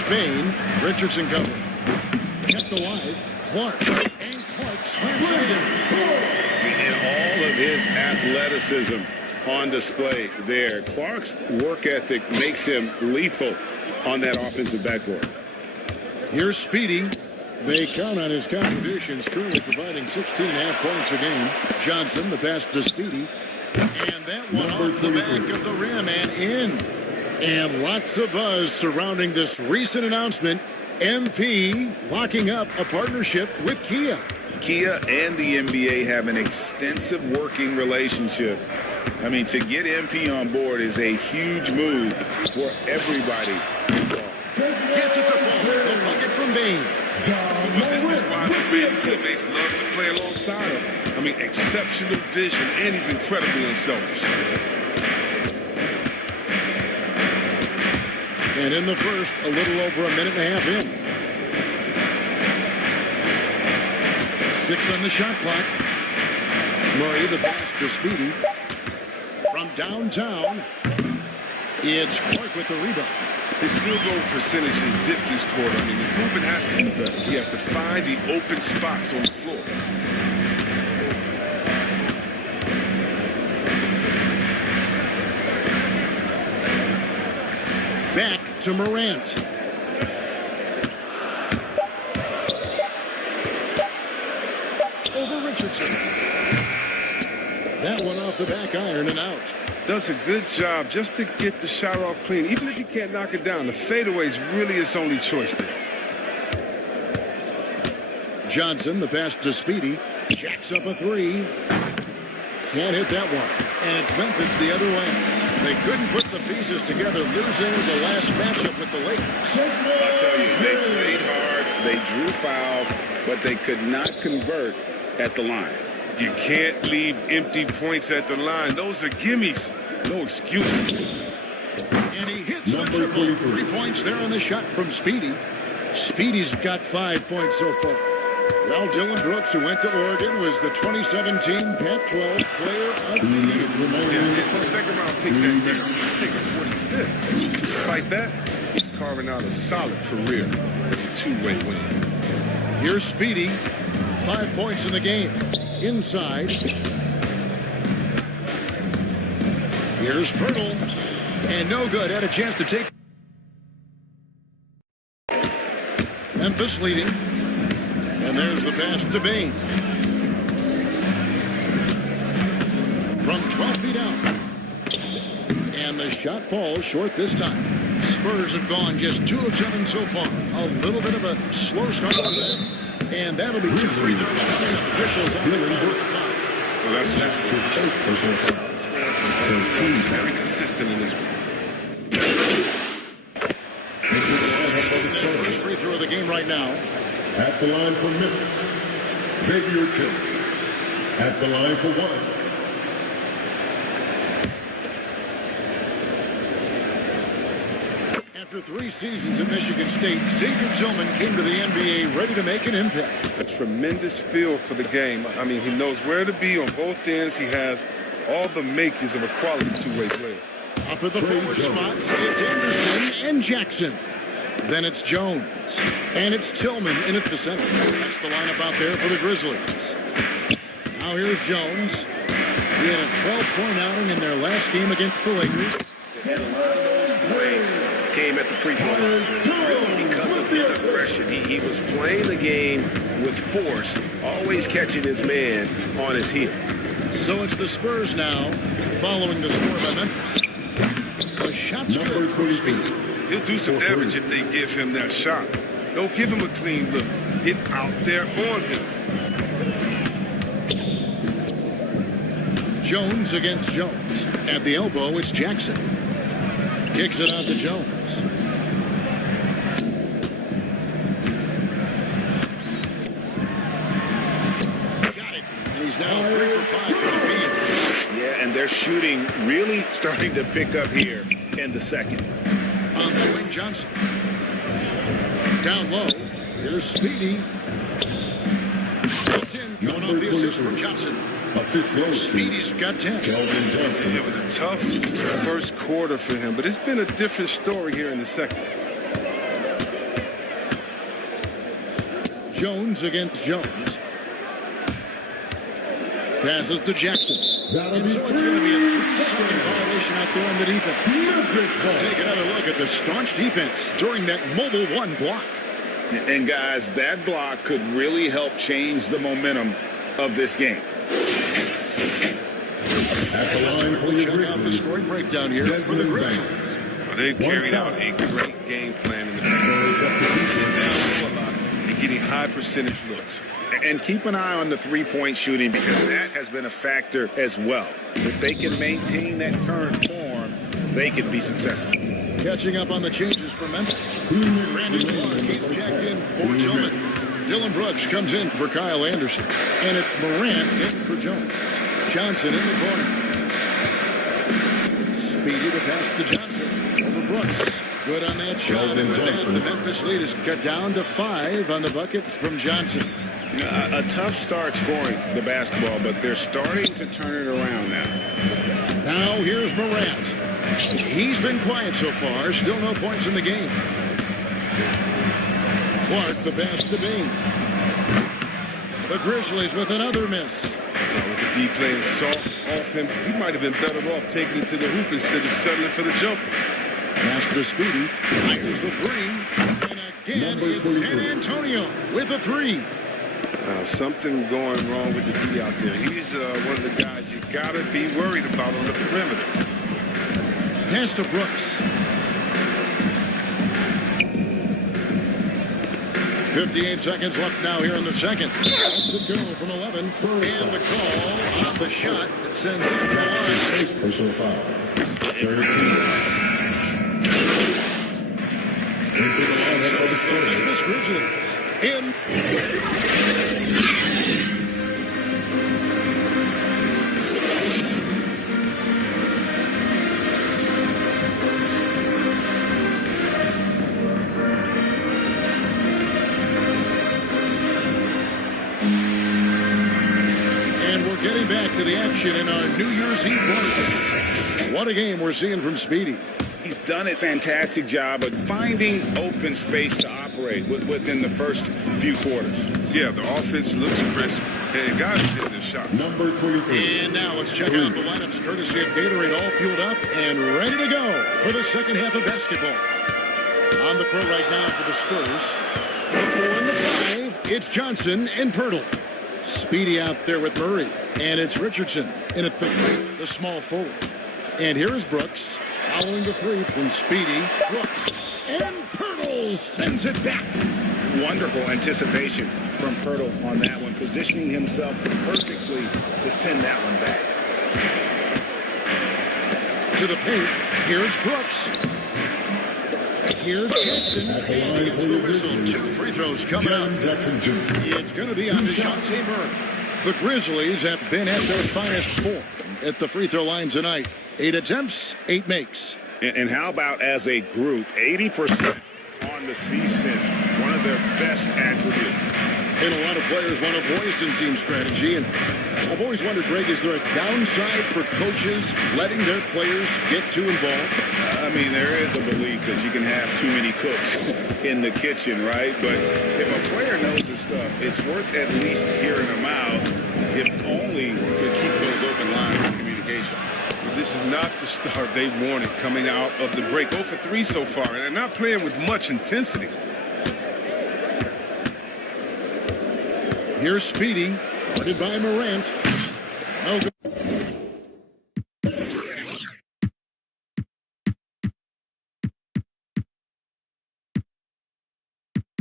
Here's Bain. Richardson covering. Kept alive. Clark. And Clark slams it in. And all of his athleticism on display there. Clark's work ethic makes him lethal on that offensive backboard. Here's Speedy. They count on his contributions, currently providing 16.5 points a game. Johnson, the pass to Speedy. And that one off the back of the rim and in. And lots of buzz surrounding this recent announcement. MP locking up a partnership with Kia. Kia and the NBA have an extensive working relationship. I mean, to get MP on board is a huge move for everybody involved. Gets it to fall. The bucket from Bain. But this is why the best teammates love to play alongside him. I mean, exceptional vision, and he's incredibly unselfish. And in the first, a little over a minute and a half in. 6 on the shot clock. Murray, the pass to Speedy. From downtown, it's Clark with the rebound. His field goal percentage has dipped this quarter. I mean, his movement has to be better. He has to find the open spots on the floor. Back to Morant. Over Richardson. That one off the back iron and out. Does a good job just to get the shot off clean. Even if he can't knock it down, the fadeaway is really his only choice there. Johnson, the pass to Speedy. Jacks up a 3. Can't hit that one. And it's Memphis the other way. They couldn't put the pieces together, losing the last matchup with the Lakers. I'll tell you, they played hard, they drew fouls, but they could not convert at the line. You can't leave empty points at the line. Those are gimmies. No excuses. And he hits the triple. 3 points there on the shot from Speedy. Speedy's got 5 points so far. Well, Dylan Brooks, who went to Oregon, was the 2017 Pac-12 Player of the Year. Yeah, the second-round pick that year, taking 45th. Despite that, he's carving out a solid career as a two-way win. Here's Speedy. 5 points in the game. Inside. Here's Pirtle. And no good. Had a chance to take. Memphis leading. And there's the pass to Bain. From 12 feet out. And the shot falls short this time. Spurs have gone just 2 of 7 so far. A little bit of a slow start on that. And that'll be 2 free throws. Officials on the call with the foul. Well, that's just very consistent in this one. First free throw of the game right now. At the line for Memphis, Xavier Tillman. At the line for 1. After 3 seasons at Michigan State, Xavier Tillman came to the NBA ready to make an impact. A tremendous feel for the game. I mean, he knows where to be on both ends. He has all the makings of a quality two-way player. Up at the forward spots, it's Anderson and Jackson. Then it's Jones. And it's Tillman in at the center. That's the lineup out there for the Grizzlies. Now here's Jones. He had a 12-point outing in their last game against the Lakers. Came at the free throw line because of his aggression. He was playing the game with force, always catching his man on his heels. So it's the Spurs now, following the score by Memphis. The shot's good from Speed. He'll do some damage if they give him that shot. Don't give him a clean look. Get out there on him. Jones against Jones. At the elbow, it's Jackson. Kicks it out to Jones. Got it. And he's now 3 for 5 for the field. Yeah, and their shooting really starting to pick up here in the second. On the wing, Johnson. Down low. Here's Speedy. Built in. Going off the assist from Johnson. Speedy's got 10. It was a tough first quarter for him, but it's been a different story here in the second. Jones against Jones. Passes to Jackson. And so it's going to be a 3-second violation out there on the defense. Let's take another look at the staunch defense during that mobile one block. And guys, that block could really help change the momentum of this game. Let's check out the scoring breakdown here for the Grizzlies. Well, they've carried out a great game plan in the and getting high percentage looks. And keep an eye on the three-point shooting because that has been a factor as well. If they can maintain that current form, they could be successful. Catching up on the changes for Memphis. Brandon Clark is checked in for Tillman. Dylan Brooks comes in for Kyle Anderson. And it's Morant in for Jones. Johnson in the corner. Speedy to pass to Johnson. Over Brooks. Good on that shot. And with that, the Memphis lead is cut down to 5 on the bucket from Johnson. A tough start scoring the basketball, but they're starting to turn it around now. Now here's Morant. He's been quiet so far. Still no points in the game. Clark the pass to Bain. The Grizzlies with another miss. With the D playing soft off him, he might have been better off taking it to the hoop instead of settling for the jumper. Pass to Speedy. Fires the 3. And again, it's San Antonio with a 3. Something going wrong with the D out there. He's one of the guys you got to be worried about on the perimeter. Pass to Brooks. 58 seconds left now here in the second. That's a go from 11. And the call on the shot that sends it to the line. Personal foul. 13. Into the line for the score. Memphis Grizzlies in. Getting back to the action in our New Year's Eve broadcast. What a game we're seeing from Speedy. He's done a fantastic job of finding open space to operate within the first few quarters. Yeah, the offense looks crisp, and guys are hitting their shots. Number 23. And now let's check out the lineups courtesy of Gatorade, all fueled up and ready to go for the second half of basketball. On the court right now for the Spurs. The 4 and the 5, it's Johnson and Pirtle. Speedy out there with Murray. And it's Richardson in at the 3, the small forward. And here is Brooks following the 3 from Speedy. Brooks. And Pirtle sends it back. Wonderful anticipation from Pirtle on that one, positioning himself perfectly to send that one back. To the paint. Here's Brooks. Here's Jackson. And gets the whistle. 2 free throws coming up. It's going to be on DeJounte Murray. The Grizzlies have been at their finest form at the free throw line tonight. 8 attempts, 8 makes. And how about as a group, 80% on the season, one of their best attributes. And a lot of players want a voice in team strategy. And I've always wondered, Greg, is there a downside for coaches letting their players get too involved? I mean, there is a belief that you can have too many cooks in the kitchen, right? But if a player knows his stuff, it's worth at least hearing them out, if only to keep those open lines of communication. This is not the start they wanted coming out of the break. 0 for 3 so far, and they're not playing with much intensity. Here's Speedy, guarded by Morant. No good.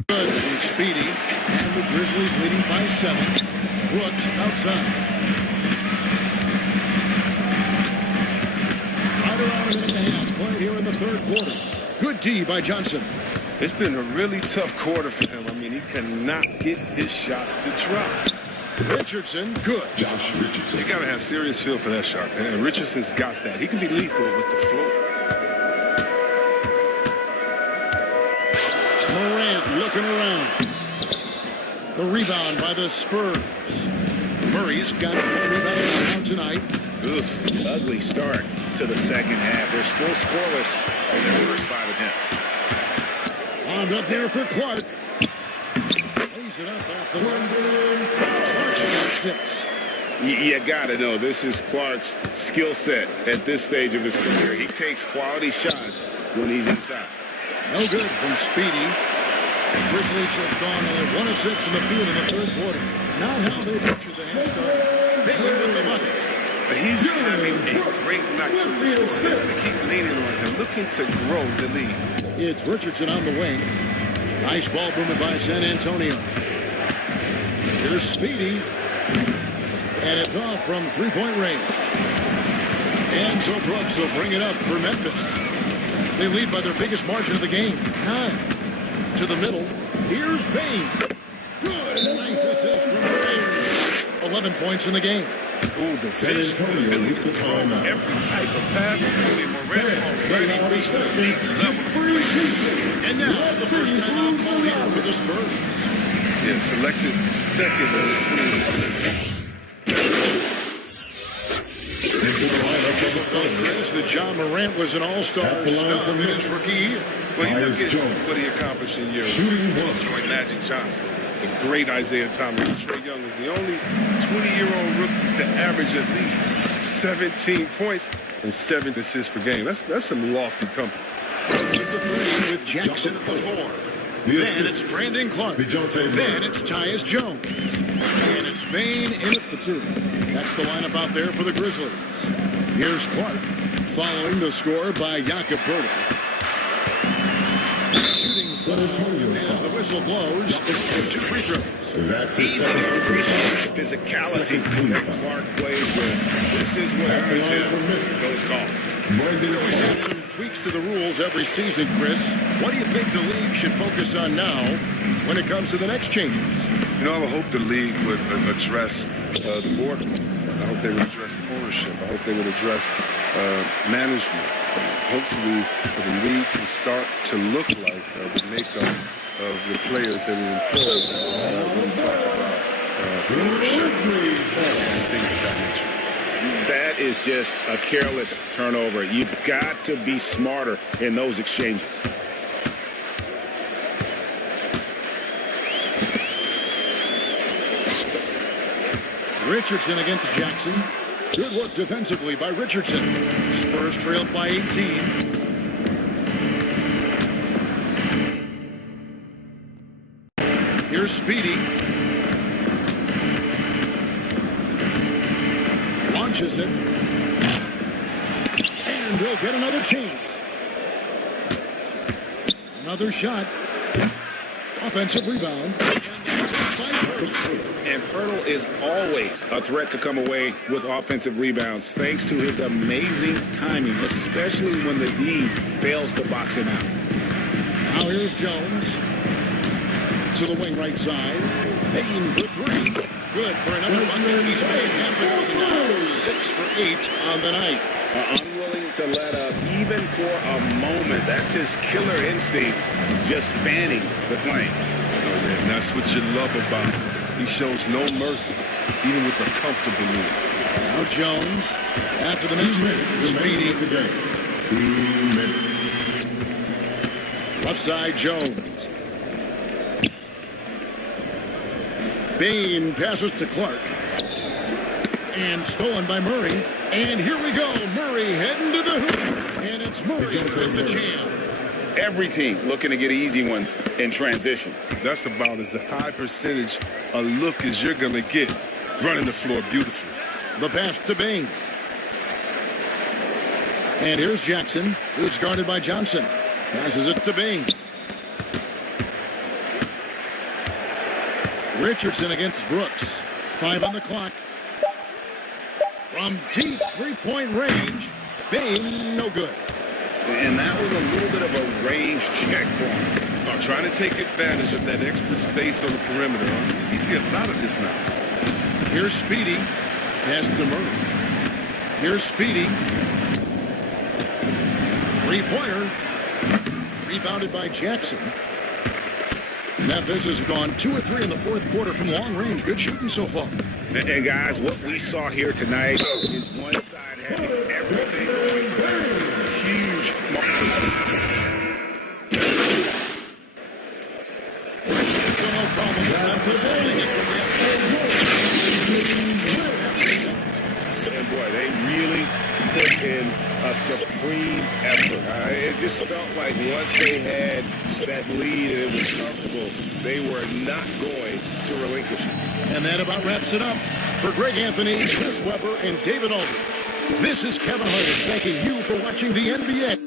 Good from Speedy, and the Grizzlies leading by 7. Brooks outside. Right around a minute and a half played here in the third quarter. Good D by Johnson. It's been a really tough quarter for him. I mean, he cannot get his shots to drop. Richardson, good. Josh Richardson. You got to have serious feel for that shot. And Richardson's got that. He can be lethal with the floor. Morant looking around. The rebound by the Spurs. Murray's got a rebound now tonight. Oof, ugly start to the second half. They're still scoreless in their first 5 attempts. Armed up there for Clark. tees it up off the bounce. Clark's got 6. You got to know, this is Clark's skill set at this stage of his career. He takes quality shots when he's inside. No good from Speedy. Grizzlies have gone only 1 of 6 in the field in the third quarter. Not how they pictured the head start. Big with the bucket. He's having a great night from the floor. They keep leaning on him, looking to grow the lead. It's Richardson on the wing. Nice ball movement by San Antonio. Here's Speedy. And it's off from three-point range. And so Brooks will bring it up for Memphis. They lead by their biggest margin of the game, 9. To the middle. Here's Bain. Good. And a nice assist from Bain. 11 points in the game. Oh, the vision. Every type of pass. Moretz already reached the elite level. And now the first time out call here for the Spurs. Yeah, selected second on the team. Chris, that John Morant was an all-star snub in his rookie year. Well, you look at what he accomplished in year one. Joined Magic Johnson, the great Isaiah Thomas. Trae Young is the only 20-year-old rookies to average at least 17 points and 7 assists per game. That's some lofty company. With the 3 with Jackson at the 4. Then it's Brandon Clark. Then it's Tyus Jones. And it's Bain in at the 2. That's the lineup out there for the Grizzlies. Here's Clark, following the score by Jakob Poeltl. Shooting foul as the whistle blows. 2 free throws. That's Easy to appreciate the physicality that Clark plays with. This is what earns him those calls. We always have some tweaks to the rules every season, Chris. What do you think the league should focus on now when it comes to the next changes? You know, I would hope the league would address the board. I hope they would address the ownership. I hope they would address management. Hopefully, the league can start to look like the makeup of the players that we employ when we talk about ownership and things of that nature. That is just a careless turnover. You've got to be smarter in those exchanges. Richardson against Jackson. Good work defensively by Richardson. Spurs trailed by 18. Here's Speedy. Launches it. And he'll get another chance. Another shot. Offensive rebound. And Poeltl is always a threat to come away with offensive rebounds thanks to his amazing timing, especially when the D fails to box him out. Now here's Jones. To the wing right side. Bain for 3. Good for another bucket. He's made half a dozen now. 6 for 8 on the night. Unwilling to let up even for a moment. That's his killer instinct, just fanning the flames. And that's what you love about him. He shows no mercy, even with a comfortable lead. Now Jones, after the mismatch, Speedy. 2 minutes. Left side, Jones. Bain passes to Clark. And stolen by Murray. And here we go. Murray heading to the hoop. And it's Murray with the jam. Every team looking to get easy ones in transition. That's about as a high percentage a look as you're going to get running the floor beautifully. The pass to Bain. And here's Jackson, who's guarded by Johnson. Passes it to Bain. Richardson against Brooks. 5 on the clock. From deep three-point range, Bain, no good. And that was a little bit of a range check for him. Trying to take advantage of that extra space on the perimeter. You see a lot of this now. Here's Speedy. Pass to Murray. Here's Speedy. Three-pointer. Rebounded by Jackson. Memphis has gone 2 of 3 in the fourth quarter from long range. Good shooting so far. And guys, what we saw here tonight is one side having everything going for them. Huge Still no problem And boy, they really put in a supreme effort. It just felt like once they had that lead and it was comfortable, they were not going to relinquish it. And that about wraps it up. For Greg Anthony, Chris Webber, and David Aldridge, this is Kevin Harden thanking you for watching the NBA.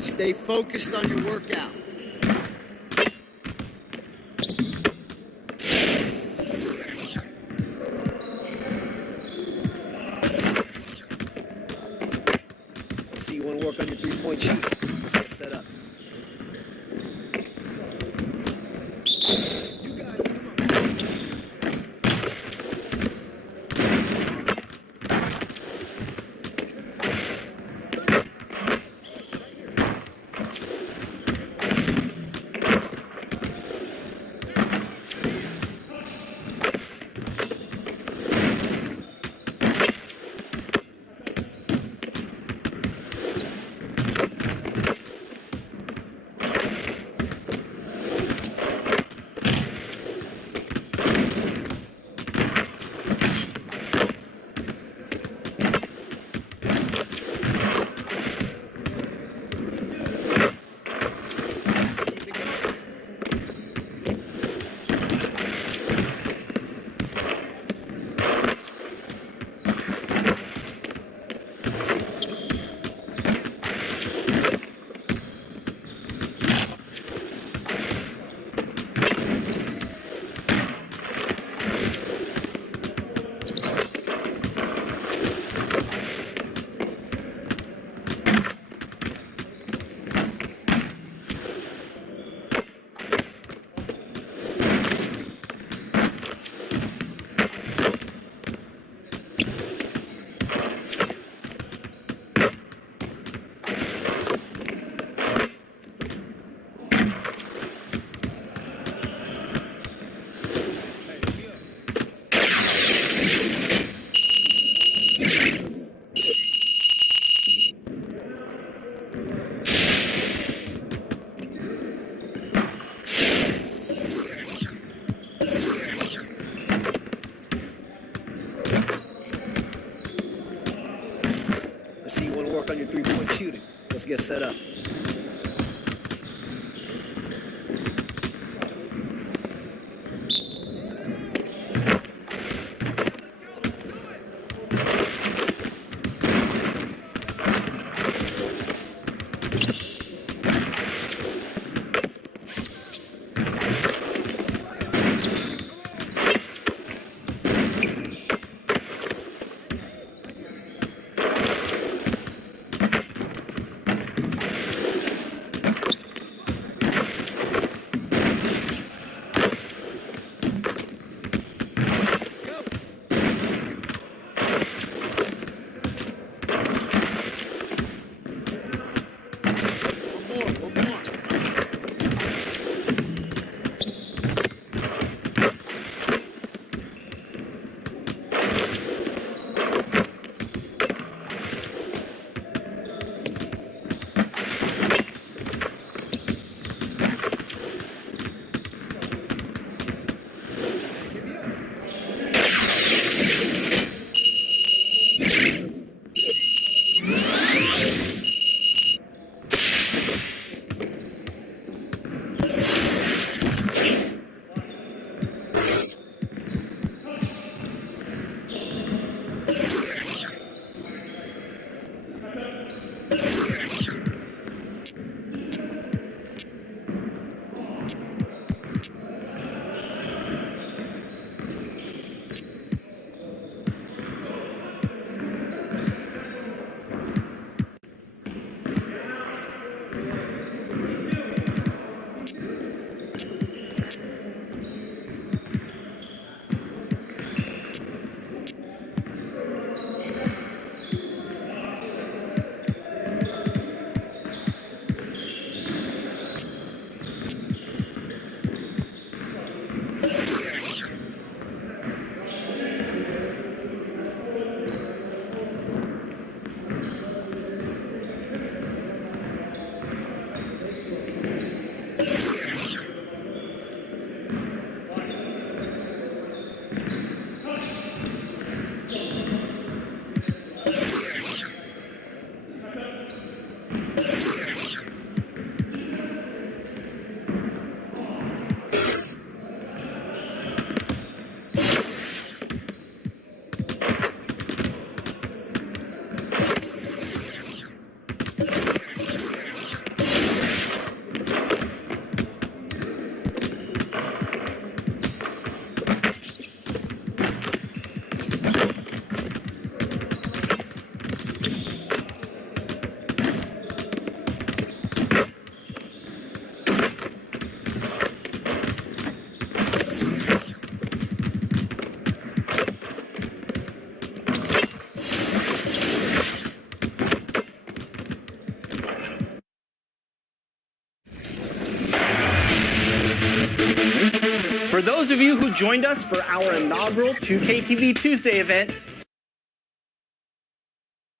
Stay focused on your workout. See, you want to work on your three-point shot. Let's get set up. You got it. Let's see, you want to work on your three-point shooting. Let's get set up. of you who joined us for our inaugural 2K TV Tuesday event.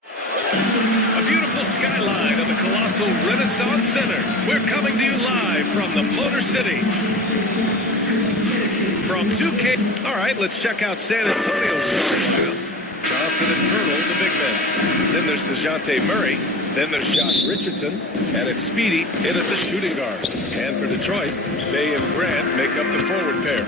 A beautiful skyline of the colossal Renaissance Center. We're coming to you live from the Motor City. From 2K. All right, let's check out San Antonio's starting lineup. Johnson and Pirtle, the big men. Then there's DeJounte Murray. Then there's Josh Richardson. And it's Speedy in at the shooting guard. And for Detroit, Bay and Grant make up the forward pair.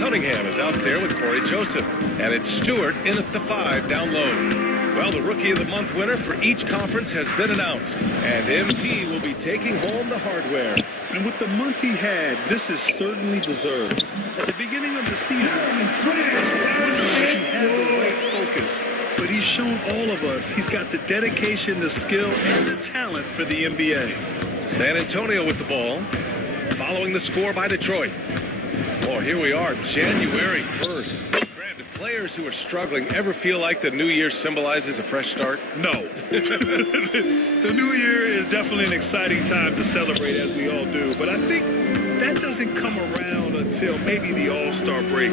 Cunningham is out there with Corey Joseph. And it's Stewart in at the 5 down low. Well, the Rookie of the Month winner for each conference has been announced. And MP will be taking home the hardware. And with the month he had, this is certainly deserved. At the beginning of the season, some of us were wondering if he had the right focus. But he's shown all of us he's got the dedication, the skill, and the talent for the NBA. San Antonio with the ball, following the score by Detroit. Oh, here we are, January 1st. Grant, do players who are struggling ever feel like the new year symbolizes a fresh start? No. The new year is definitely an exciting time to celebrate, as we all do. But I think that doesn't come around until maybe the All-Star break,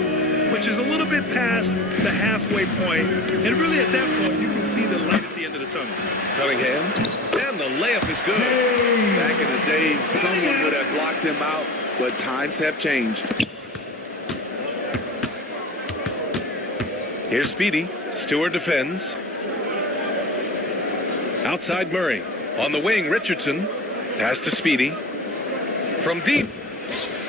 which is a little bit past the halfway point. And really at that point, you can see the light at the end of the tunnel. Cunningham, and the layup is good. Back in the day, someone would have blocked him out, but times have changed. Here's Speedy. Stewart defends. Outside Murray. On the wing, Richardson. Pass to Speedy. From deep.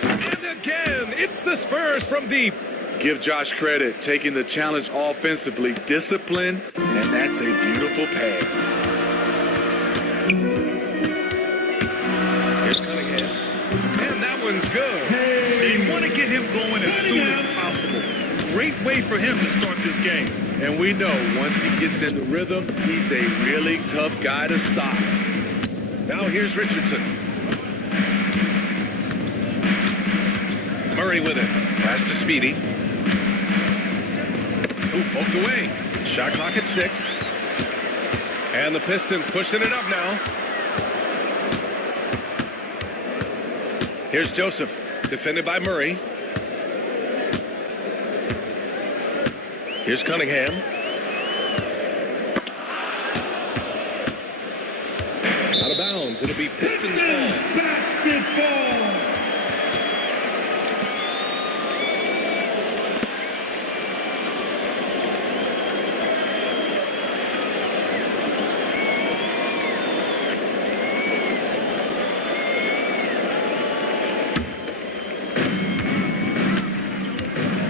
And again, it's the Spurs from deep. Give Josh credit, taking the challenge offensively, discipline, and that's a beautiful pass. Here's Cunningham. And that one's good. They want to get him going as soon as possible. Great way for him to start this game. And we know once he gets in the rhythm, he's a really tough guy to stop. Now here's Richardson. Murray with it. Pass to Speedy. Ooh, poked away. Shot clock at 6. And the Pistons pushing it up now. Here's Joseph. Defended by Murray. Here's Cunningham. Out of bounds. It'll be Pistons ball. Basketball.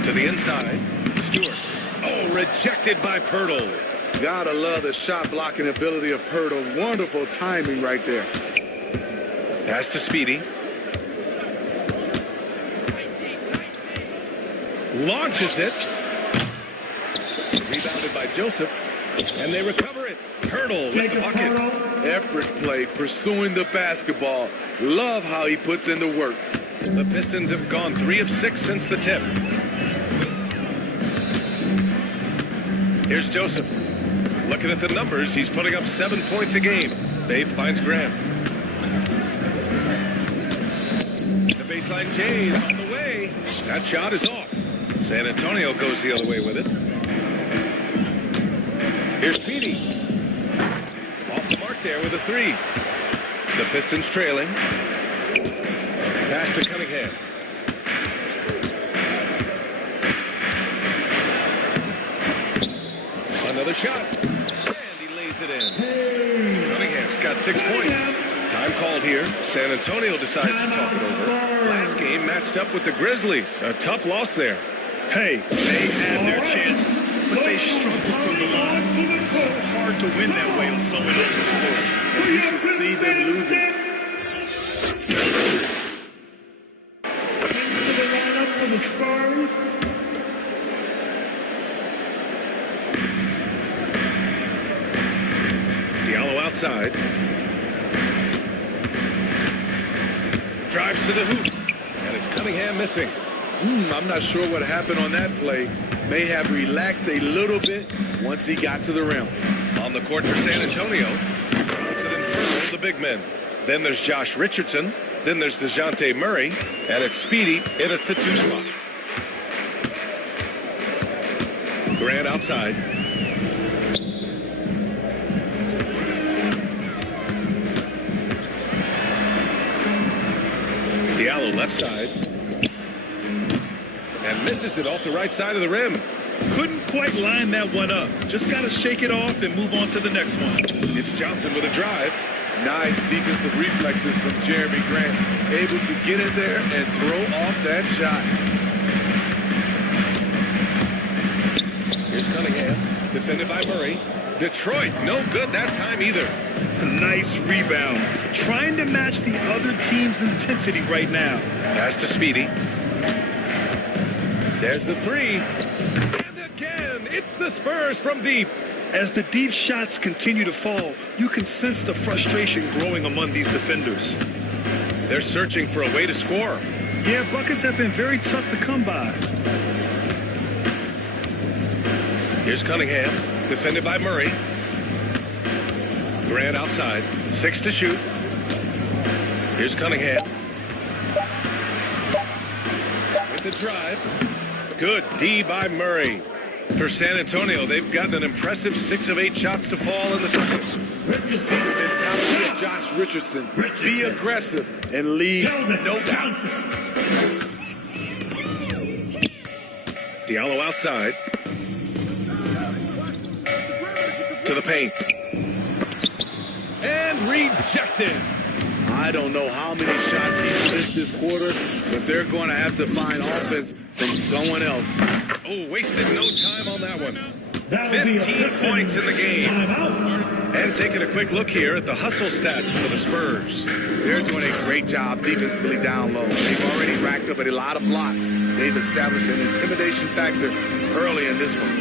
To the inside. Stewart. Oh, rejected by Pirtle. Gotta love the shot blocking ability of Pirtle. Wonderful timing right there. Pass to Speedy. Launches it. Rebounded by Joseph. And they recover it. Pirtle with the bucket. Effort play, pursuing the basketball. Love how he puts in the work. The Pistons have gone 3 of 6 since the tip. Here's Joseph. Looking at the numbers, he's putting up 7 points a game. Dave finds Grant. The baseline J is on the way. That shot is off. San Antonio goes the other way with it. Here's Speedy. Off the mark there with a 3. The Pistons trailing. Pass to Cunningham. Another shot. And he lays it in. Cunningham's got 6 points. Time called here. San Antonio decides to talk it over. Last game matched up with the Grizzlies. A tough loss there. Hey, they had their chances, but they struggled from the line. It's so hard to win that way on someone else's floor. And you can see them losing. Into the lineup for the Spurs. Diallo outside. Drives to the hoop. And it's Cunningham missing. I'm not sure what happened on that play. May have relaxed a little bit once he got to the rim. On the court for San Antonio. Johnson and Pirtle, the big men. Then there's Josh Richardson. Then there's DeJounte Murray. And it's Speedy in at the 2 spot. Grant outside. Diallo left side. And misses it off the right side of the rim. Couldn't quite line that one up. Just got to shake it off and move on to the next one. It's Johnson with a drive. Nice defensive reflexes from Jeremy Grant. Able to get in there and throw off that shot. Here's Cunningham. Defended by Murray. Detroit, no good that time either. Nice rebound. Trying to match the other team's intensity right now. Pass to Speedy. There's the three. And again, it's the Spurs from deep. As the deep shots continue to fall, you can sense the frustration growing among these defenders. They're searching for a way to score. Yeah, buckets have been very tough to come by. Here's Cunningham, defended by Murray. Grant outside, 6 to shoot. Here's Cunningham. With the drive. Good D by Murray. For San Antonio, they've gotten an impressive 6 of 8 shots to fall in the second. See the mentality of Josh Richardson. Be aggressive and leave no doubt. Diallo outside. To the paint. And rejected. I don't know how many shots he's missed this quarter, but they're going to have to find offense from someone else. Oh, wasted no time on that one. 15 points in the game. And taking a quick look here at the hustle stats for the Spurs. They're doing a great job defensively down low. They've already racked up a lot of blocks. They've established an intimidation factor early in this one.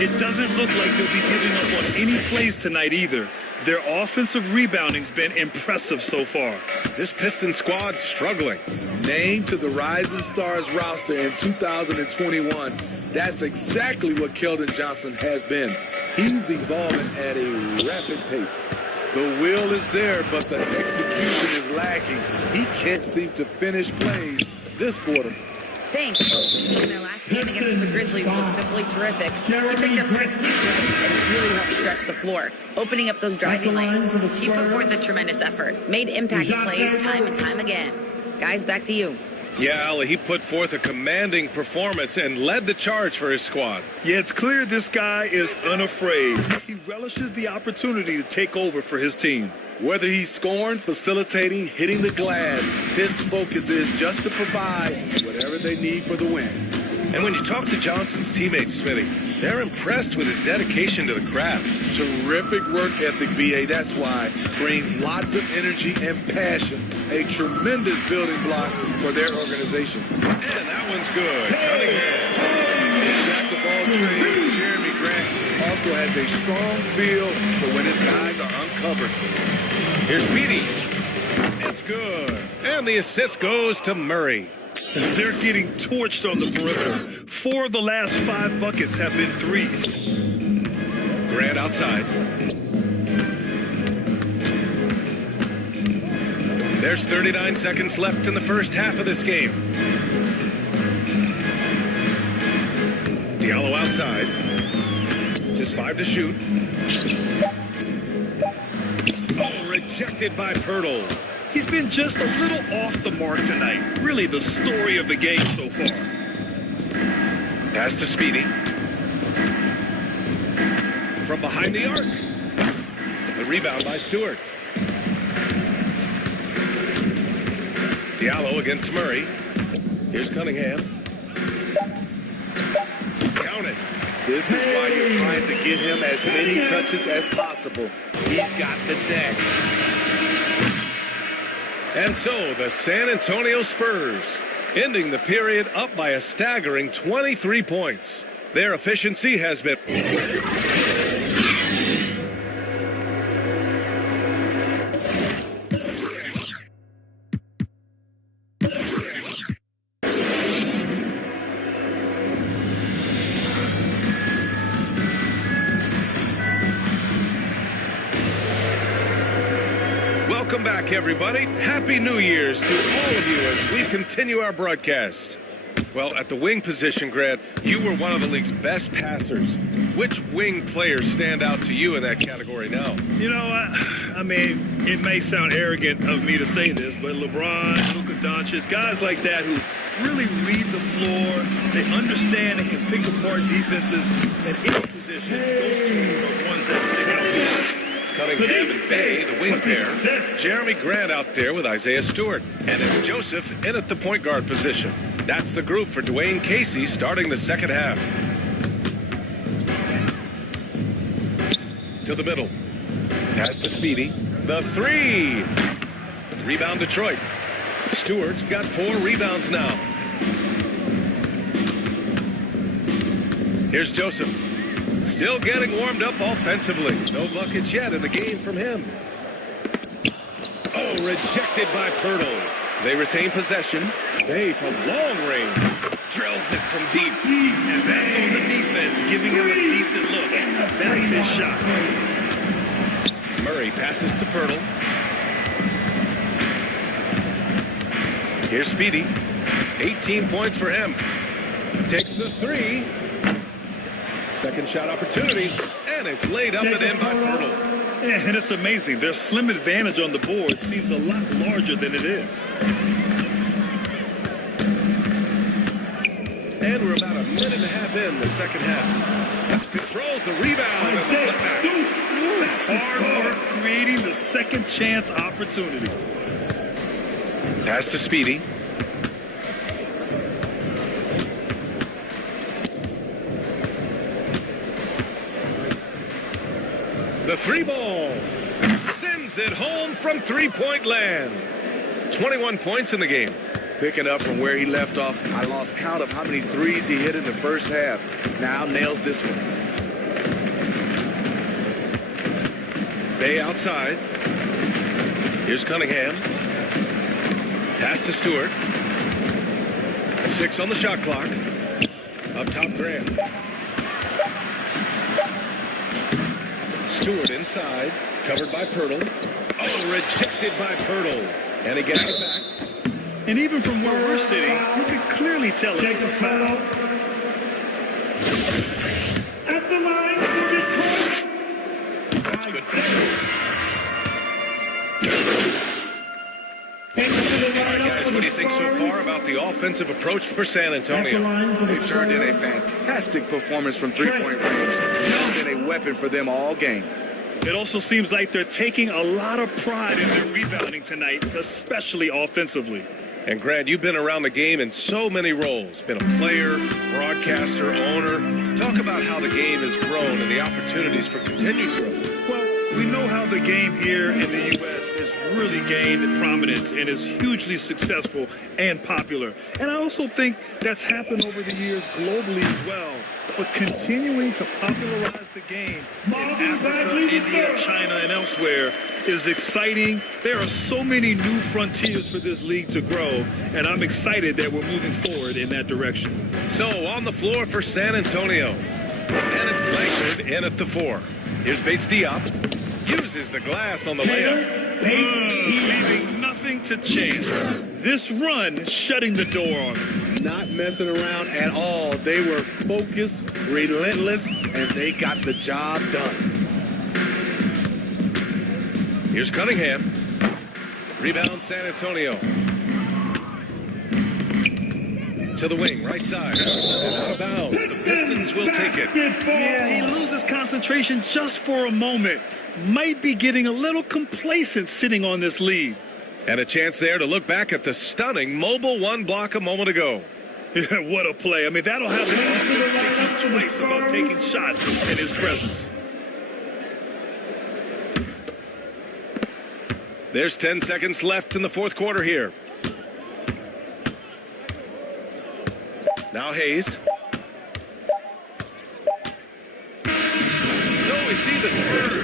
It doesn't look like they'll be giving up on any plays tonight either. Their offensive rebounding's been impressive so far. This Pistons squad's struggling. Named to the Rising Stars roster in 2021, that's exactly what Keldon Johnson has been. He's evolving at a rapid pace. The will is there, but the execution is lacking. He can't seem to finish plays this quarter. Thanks. Their last game against the Grizzlies was simply terrific. He picked up 16 points and really helped stretch the floor, opening up those driving lanes. He put forth a tremendous effort, made impact plays time and time again. Guys, back to you. Yeah, Ali, he put forth a commanding performance and led the charge for his squad. Yeah, it's clear this guy is unafraid. He relishes the opportunity to take over for his team. Whether he's scoring, facilitating, hitting the glass, his focus is just to provide whatever they need for the win. And when you talk to Johnson's teammates, Smitty, they're impressed with his dedication to the craft. Terrific work ethic, BA. That's why. Brings lots of energy and passion. A tremendous building block for their organization. And that one's good. Cunningham. Jack of all trades, Jeremy Grant also has a strong feel for when his guys are uncovered. Here's Speedy. It's good. And the assist goes to Murray. They're getting torched on the perimeter. 4 of the last 5 buckets have been threes. Grant outside. There's 39 seconds left in the first half of this game. Diallo outside. Just 5 to shoot. Oh, rejected by Pirtle. He's been just a little off the mark tonight. Really the story of the game so far. Pass to Speedy. From behind the arc. The rebound by Stewart. Diallo against Murray. Here's Cunningham. Count it. This is why you're trying to get him as many touches as possible. He's got the neck. And so the San Antonio Spurs ending the period up by a staggering 23 points. Their efficiency has been... Welcome back, everybody. Happy New Year's to all of you as we continue our broadcast. Well, at the wing position, Grant, you were one of the league's best passers. Which wing players stand out to you in that category now? You know, I mean, it may sound arrogant of me to say this, but LeBron, Luka Doncic, guys like that who really read the floor, they understand and can pick apart defenses at any position. Those two are ones that stick out. Cunningham and Bay, the wing pair. Jeremy Grant out there with Isaiah Stewart. And it's Joseph in at the point guard position. That's the group for Dwayne Casey starting the second half. To the middle. Pass to Speedy. The three. Rebound Detroit. Stewart's got 4 rebounds now. Here's Joseph. Still getting warmed up offensively. No buckets yet in the game from him. Oh, rejected by Pirtle. They retain possession. Bay from long range. Drills it from deep. And that's on the defense, giving him a decent look. That's his shot. Murray passes to Pirtle. Here's Speedy. 18 points for him. Takes the three. Second shot opportunity. And it's laid up and in by Pirtle. Yeah, and it's amazing. Their slim advantage on the board seems a lot larger than it is. And we're about a minute and a half in the second half. Controls the rebound and the putback. Hard work creating the second chance opportunity. Pass to Speedy. The three ball. Sends it home from three-point land. 21 points in the game. Picking up from where he left off, I lost count of how many threes he hit in the first half. Now nails this one. Bay outside. Here's Cunningham. Pass to Stewart. 6 on the shot clock. Up top, Grant. Stewart inside. Covered by Pirtle. Oh, rejected by Pirtle. And he gets it back. And even from where we're sitting, you can clearly tell it was a foul. At the line for Detroit. That's good. All right, guys, what do you think so far about the offensive approach for San Antonio? They've turned in a fantastic performance from three-point range. It's been a weapon for them all game. It also seems like they're taking a lot of pride in their rebounding tonight, especially offensively. And Grant, you've been around the game in so many roles. Been a player, broadcaster, owner. Talk about how the game has grown and the opportunities for continued growth. Well, we know how the game here in the U.S. has really gained prominence and is hugely successful and popular. And I also think that's happened over the years globally as well. But continuing to popularize the game in Africa, India, China, and elsewhere is exciting. There are so many new frontiers for this league to grow, and I'm excited that we're moving forward in that direction. So on the floor for San Antonio. And it's Langford in at the 4. Here's Bates Diop. Uses the glass on the layup. Leaving nothing to chance. This run shutting the door on him. Not messing around at all. They were focused, relentless, and they got the job done. Here's Cunningham. Rebound San Antonio. To the wing, right side. And out of bounds. The Pistons will take it. Yeah, he loses concentration just for a moment. Might be getting a little complacent sitting on this lead. And a chance there to look back at the stunning mobile one block a moment ago. Yeah, what a play. I mean, that'll have an offense thinking twice about taking shots in his presence. There's 10 seconds left in the fourth quarter here. Now Hayes. So we see the Spurs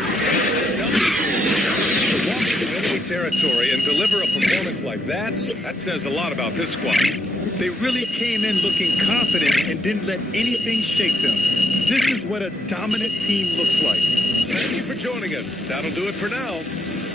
walk into enemy territory and deliver a performance like that. That says a lot about this squad. They really came in looking confident and didn't let anything shake them. This is what a dominant team looks like. Thank you for joining us. That'll do it for now.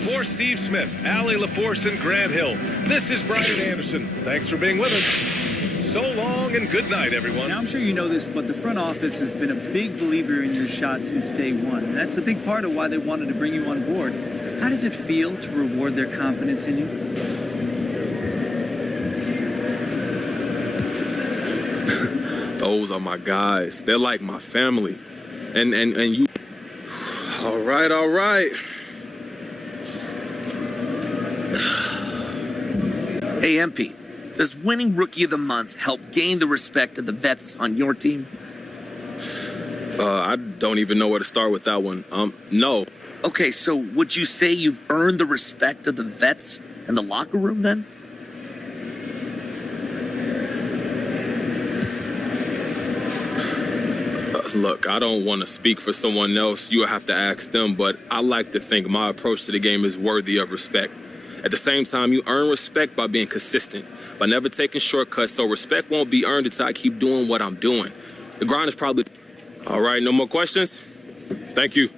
For Steve Smith, Allie LaForce, and Grant Hill, this is Brian Anderson. Thanks for being with us. So long and good night, everyone. Now, I'm sure you know this, but the front office has been a big believer in your shot since day one. And that's a big part of why they wanted to bring you on board. How does it feel to reward their confidence in you? Those are my guys. They're like my family. And you... All right. Hey, MP, does winning Rookie of the Month help gain the respect of the vets on your team? I don't even know where to start with that one. No. Okay, so would you say you've earned the respect of the vets in the locker room then? Look, I don't want to speak for someone else. You have to ask them, but I like to think my approach to the game is worthy of respect. At the same time, you earn respect by being consistent, by never taking shortcuts, so respect won't be earned until I keep doing what I'm doing. The grind is probably... All right, no more questions? Thank you.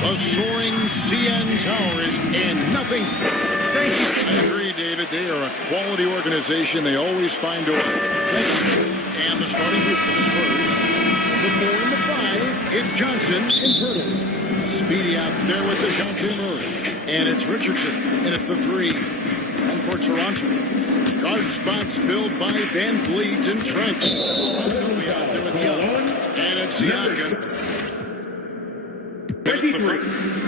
The soaring CN Tower is in nothing. Thank you. I agree, David. They are a quality organization. They always find a way. And the starting group for the Spurs. The 4 and the 5, it's Johnson and Pirtle. Speedy out there with the DeJounte Murray. And it's Richardson. And it's the 3. And for Toronto, guard spots filled by Van Vliet and Trent. Anunoby out there with Young. And it's Siakam.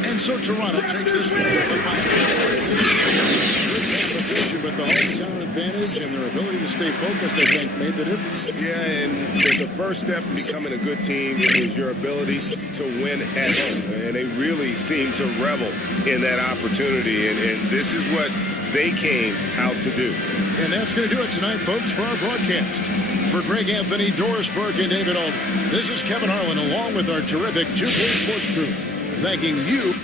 And so Toronto takes this one with the but the hometown advantage and their ability to stay focused, I think, made the difference. Yeah, and the first step in becoming a good team is your ability to win at home. And they really seem to revel in that opportunity. And this is what they came out to do. And that's going to do it tonight, folks, for our broadcast. For Greg Anthony, Doris Burke, and David Alden, this is Kevin Harlan along with our terrific 2K Sports crew, thanking you.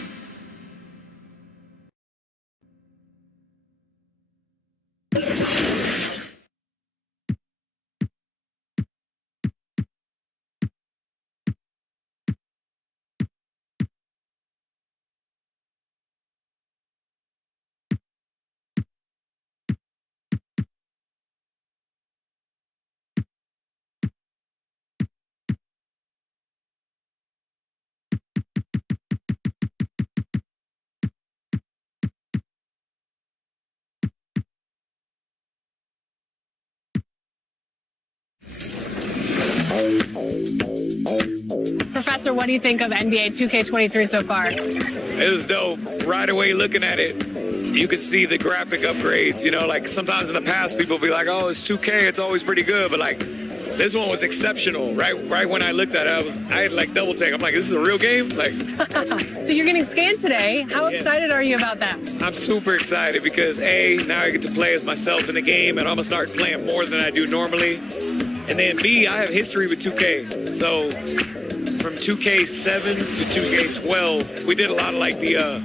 Professor, what do you think of NBA 2K23 so far? It was dope. Right away looking at it, you could see the graphic upgrades. You know, like sometimes in the past people be like, oh, it's 2K, it's always pretty good. But like this one was exceptional. Right when I looked at it, I had like double take. I'm like, this is a real game? Like So you're getting scanned today. How excited are you about that? I'm super excited because A, now I get to play as myself in the game and I'm gonna start playing more than I do normally. And then B, I have history with 2K. So from 2K7 to 2K12, we did a lot of like the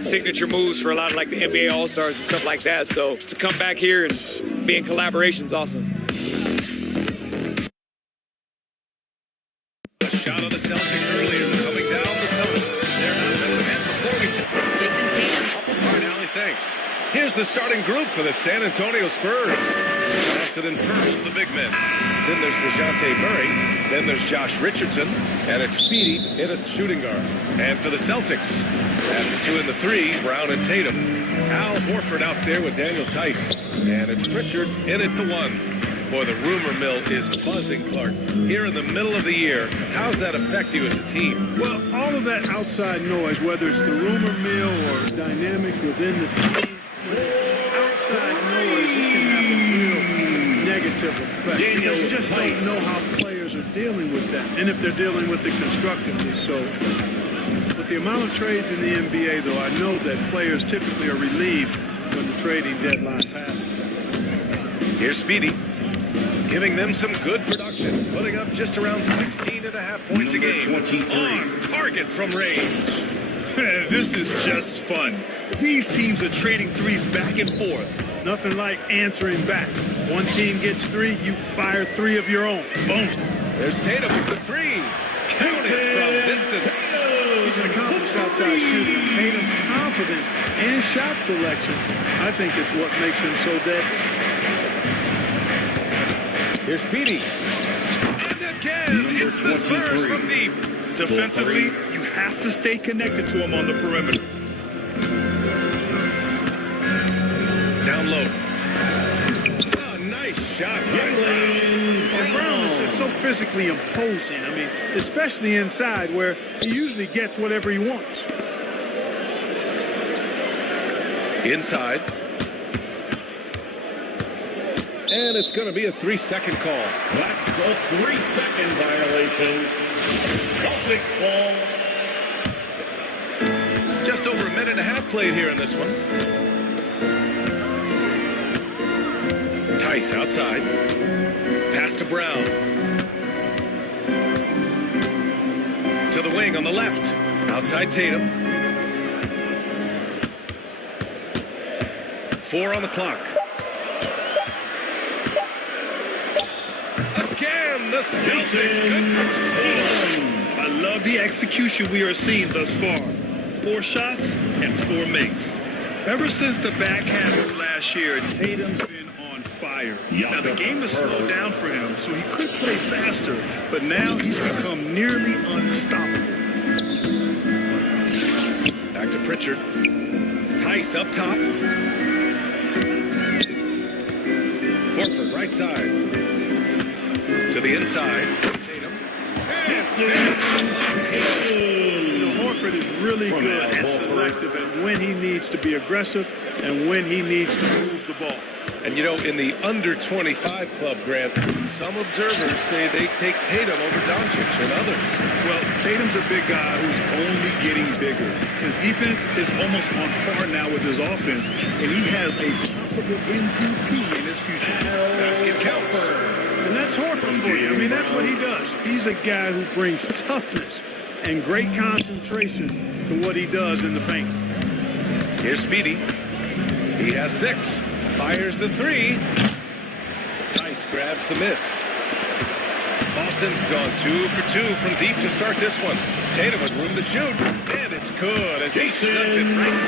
signature moves for a lot of like the NBA All-Stars and stuff like that. So to come back here and be in collaboration is awesome. A shot on the Celtics earlier, coming down the tunnel. They're not performing. Jason Tatum. All right, Allie, thanks. Here's the starting group for the San Antonio Spurs. Johnson and Pearl, the big men. Then there's DeJounte Murray. Then there's Josh Richardson. And it's Speedy in a shooting guard. And for the Celtics, at the 2 and the 3, Brown and Tatum. Al Horford out there with Daniel Tice. And it's Pritchard in at the 1. Boy, the rumor mill is buzzing, Clark. Here in the middle of the year, how's that affect you as a team? Well, all of that outside noise, whether it's the rumor mill or dynamics within the team, when it's outside noise, it can have a real negative effect. Because you just don't know how players are dealing with that, and if they're dealing with it constructively. So, with the amount of trades in the NBA, though, I know that players typically are relieved when the trading deadline passes. Here's Speedy, giving them some good production, putting up just around 16.5 points a game. 23. On target from range. This is just fun. These teams are trading threes back and forth. Nothing like answering back. One team gets 3, you fire 3 of your own. Boom. There's Tatum with the 3. Count it from distance. He's an accomplished outside shooter. And Tatum's confidence and shot selection, I think it's what makes him so deadly. Here's Speedy. And again, it's the Spurs from deep. Defensively, you have to stay connected to him on the perimeter. Down low. Oh, nice shot. Brown is just so physically imposing. I mean, especially inside where he usually gets whatever he wants. Inside. And it's going to be a 3-second call. That's a 3-second violation. Celtic ball. Just over a minute and a half played here in this one. Tice outside. Pass to Brown. To the wing on the left. Outside Tatum. 4 on the clock. Again, the Celtics. Good for 4. I love the execution we are seeing thus far. 4 shots and 4 makes. Ever since the back half of last year, Tatum's been on fire. Now, the game has slowed down for him, so he could play faster, but now he's become nearly unstoppable. Back to Pritchard. Tice up top. Horford right side. To the inside. Tatum. Horford is really good and selective at when he needs to be aggressive and when he needs to move the ball. And you know, in the under 25 club, Grant, some observers say they take Tatum over Doncic and others. Well, Tatum's a big guy who's only getting bigger. His defense is almost on par now with his offense, and he has a possible MVP in his future. Basket counts. And that's Horford for you. I mean, that's what he does. He's a guy who brings toughness and great concentration to what he does in the paint. Here's Speedy. He has 6. Fires the 3. Tice grabs the miss. Boston's gone 2 for 2 from deep to start this one. Tatum with room to shoot. And it's good as he snugs it right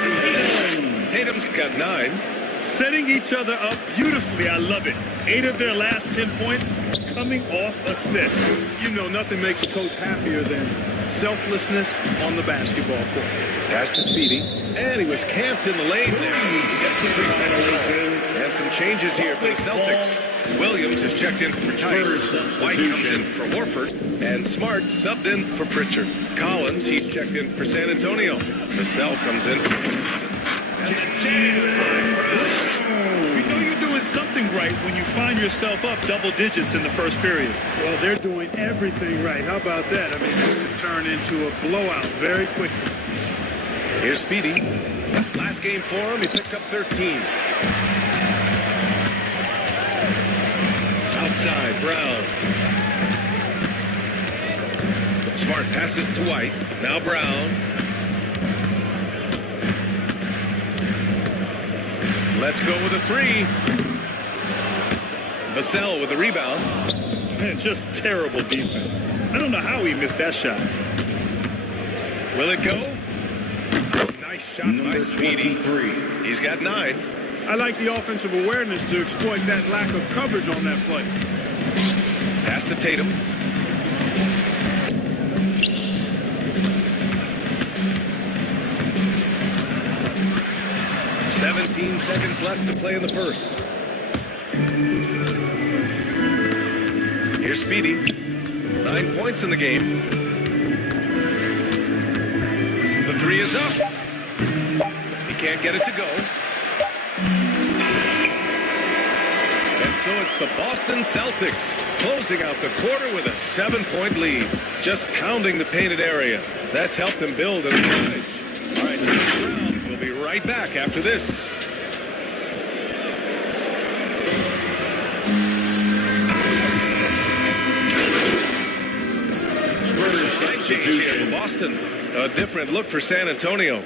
through. Tatum's got 9. Setting each other up beautifully. I love it. 8 of their last 10 points coming off assists. You know, nothing makes a coach happier than selflessness on the basketball court. Pass to Speedy. And he was camped in the lane there. He gets the 3-second call. And some changes here for the Celtics. Williams is checked in for Tice. White comes in for Horford. And Smart subbed in for Pritchard. Collins, he's checked in for San Antonio. Vassell comes in. And the jam. You know you're doing something right when you find yourself up double digits in the first period. Well, they're doing everything right. How about that? I mean, this could turn into a blowout very quickly. Here's Speedy. Last game for him, he picked up 13. Outside, Brown. Smart pass it to White. Now Brown. Let's go with a three. Vassell with a rebound. Man, just terrible defense. I don't know how he missed that shot. Will it go? Nice shot by Speedy. He's got 9. I like the offensive awareness to exploit that lack of coverage on that play. Pass to Tatum. "17 seconds left to play in the first. Here's Speedy. 9 points in the game. The three is up. He can't get it to go. And so it's the Boston Celtics closing out the quarter with a 7-point lead. Just pounding the painted area. That's helped them build an advantage. All right, second round. We'll be right back after this. Side change here for Boston. A different look for San Antonio.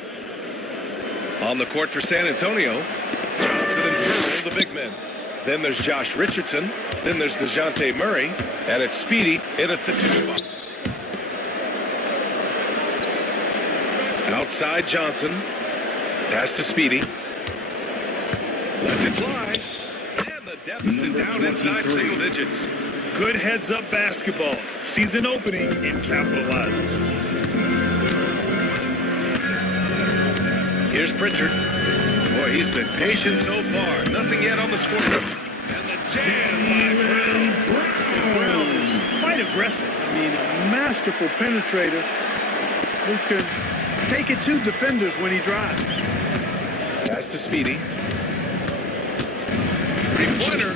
On the court for San Antonio, Johnson and Pirtle, the big men. Then there's Josh Richardson. Then there's DeJounte Murray. And it's Speedy in at the 2. Outside Johnson. Pass to Speedy. Lets it fly. And the deficit down inside single digits. Good heads-up basketball. Sees an opening and capitalizes. Here's Pritchard. Boy, he's been patient so far. Nothing yet on the scoreboard. And the jam by Brown. Brown is quite aggressive. I mean, a masterful penetrator who can take it to defenders when he drives. Pass to Speedy. Three-pointer.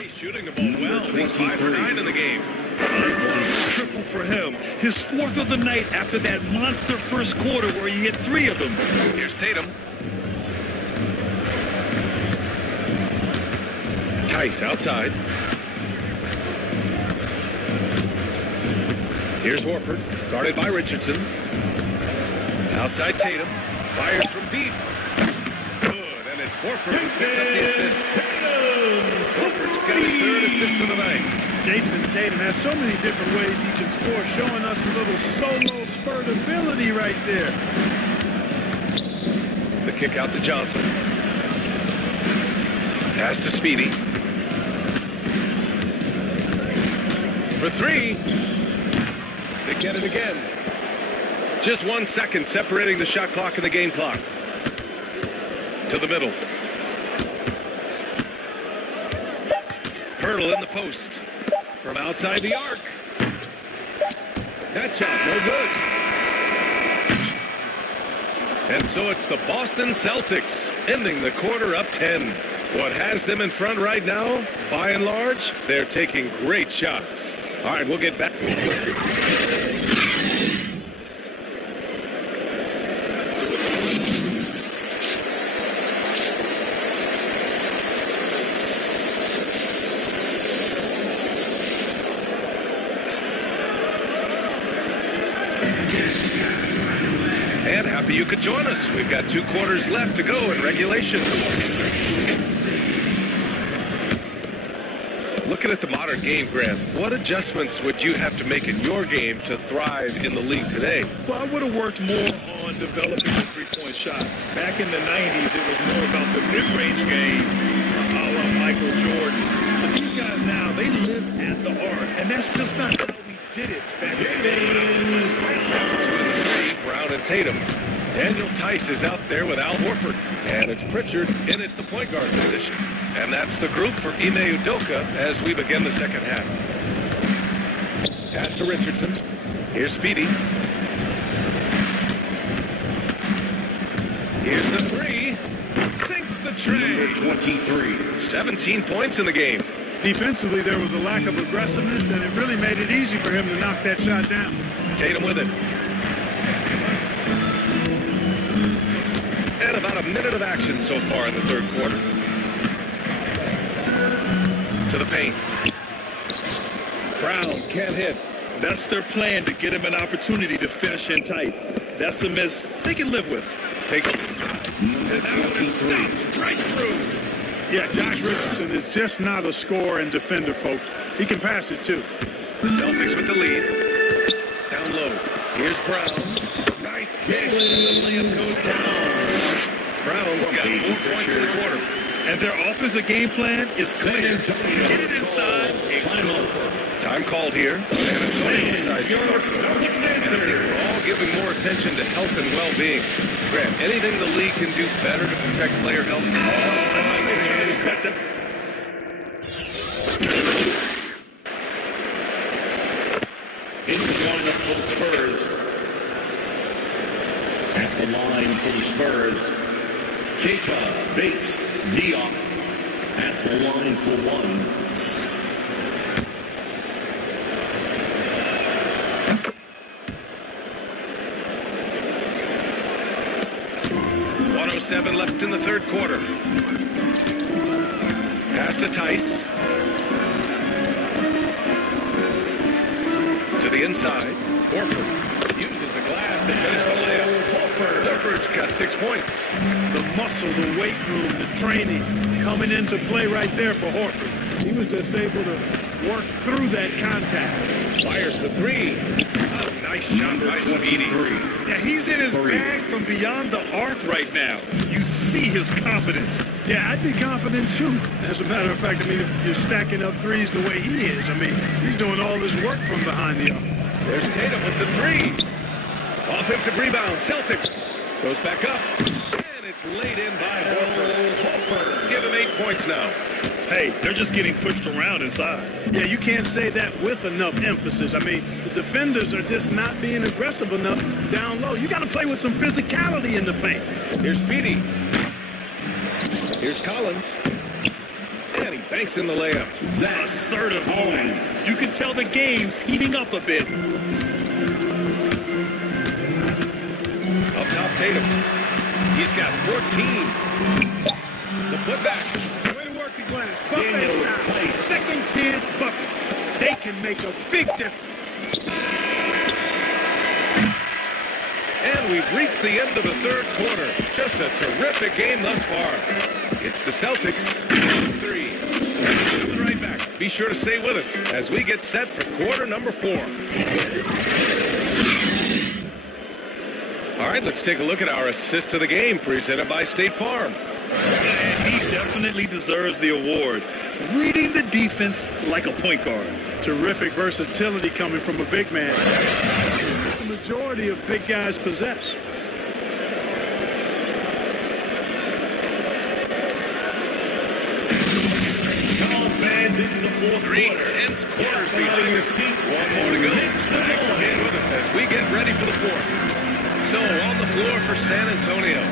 He's shooting the ball well. He's 5 for 9 in the game. Triple for him. His 4th of the night after that monster first quarter where he hit 3 of them. Here's Tatum. Tice outside. Here's Horford, guarded by Richardson. Outside Tatum. Fires from deep. Good, and it's Horford who picks up the assist. Horford's got his 3rd assist of the night. Jason Tatum has so many different ways he can score, showing us a little solo spurt ability right there. The kick out to Johnson. Pass to Speedy. For 3. They get it again. Just 1 second separating the shot clock and the game clock. To the middle. Pirtle in the post. From outside the arc. That shot, no good. And so it's the Boston Celtics ending the quarter up 10. What has them in front right now, by and large, they're taking great shots. All right, we'll get back. And happy you could join us. We've got 2 quarters left to go in regulation. Looking at the modern game, Grant, what adjustments would you have to make in your game to thrive in the league today? Well, I would have worked more on developing the three-point shot. Back in the 90s, it was more about the mid-range game, a la Michael Jordan. But these guys now, they live at the arc, and that's just not how we did it back in the day. 2 and 3, Brown and Tatum. Daniel Tice is out there with Al Horford. And it's Pritchard in at the point guard position. And that's the group for Ime Udoka as we begin the second half. Pass to Richardson. Here's Speedy. Here's the 3. Sinks the tray. Number 23. 17 points in the game. Defensively, there was a lack of aggressiveness, and it really made it easy for him to knock that shot down. Tatum with it. And about a minute of action so far in the third quarter. To the paint. Brown can't hit. That's their plan, to get him an opportunity to finish in tight. That's a miss they can live with. Takes it inside. And that one is stopped right through. Yeah, Josh Richardson is just not a scorer and defender, folks. He can pass it, too. The Celtics with the lead. Down low. Here's Brown. Nice dish. The layup goes down. Brown's got 4 points in the quarter. And their offensive game plan is clear. Get it inside. Time called here. San Antonio decides to talk about it. And I think we're all giving more attention to health and well-being. Grant, anything the league can do better to protect player health? In the lineup for the Spurs. At the line for the Spurs, Keita Bates Diop. At the line for one. 1:07 left in the third quarter. Pass to Tice. To the inside. Horford uses the glass to finish the layup. Horford's got 6 points. The muscle, the weight room, the training coming into play right there for Horford. He was just able to work through that contact. Fires the three. Oh, nice shot by Speedy. Yeah, he's in his bag from beyond the arc right now. You see his confidence. Yeah, I'd be confident too. As a matter of fact, I mean, if you're stacking up threes the way he is, I mean, he's doing all this work from behind the arc. There's Tatum with the three. Offensive rebound. Celtics. Goes back up. And it's laid in by Horford. Give him 8 points now. Hey, they're just getting pushed around inside. Yeah, you can't say that with enough emphasis. I mean, the defenders are just not being aggressive enough down low. You got to play with some physicality in the paint. Here's Speedy. Here's Collins. And he banks in the layup. That assertive move. You can tell the game's heating up a bit. Up top, Tatum. He's got 14. The putback. Glass. Bucket's now. Second chance bucket. They can make a big difference. And we've reached the end of the third quarter. Just a terrific game thus far. It's the Celtics. 3. Coming right back. Be sure to stay with us as we get set for quarter number 4. All right, let's take a look at our assist to the game presented by State Farm. And he definitely deserves the award. Reading the defense like a point guard. Terrific versatility coming from a big man. The majority of big guys possess. Three tense quarters behind us. One more to go. Thanks for being with us as we get ready for the fourth. So on the floor for San Antonio.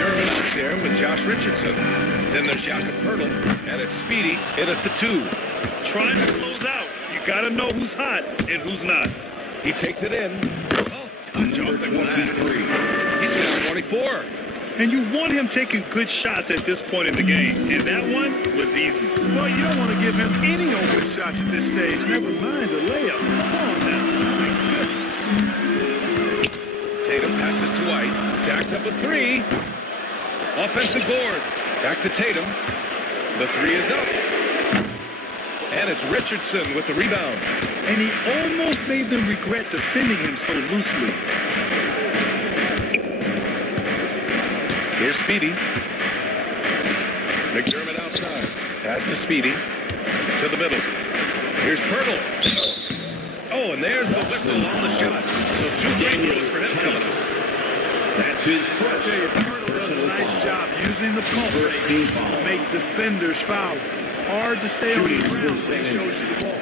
Dermott out there with Josh Richardson. Then there's Jakob Poeltl, and it's Speedy in at the 2. Trying to close out. You got to know who's hot and who's not. He takes it in. Touch off the glass. He's got 24. And you want him taking good shots at this point in the game. And that one was easy. Well, you don't want to give him any open shots at this stage. Never mind the layup. Come on now. My goodness. Tatum passes to White. Jacks up a 3. Offensive board. Back to Tatum. The 3 is up. And it's Richardson with the rebound. And he almost made them regret defending him so loosely. Here's Speedy. McDermott outside. Pass to Speedy. To the middle. Here's Poeltl. Oh, and there's the whistle on the shot. So 2 free throws for him coming up. That's his first. Poeltl does a nice job using the pump fake to make defenders foul. Hard to stay on the ground when he shows you the ball.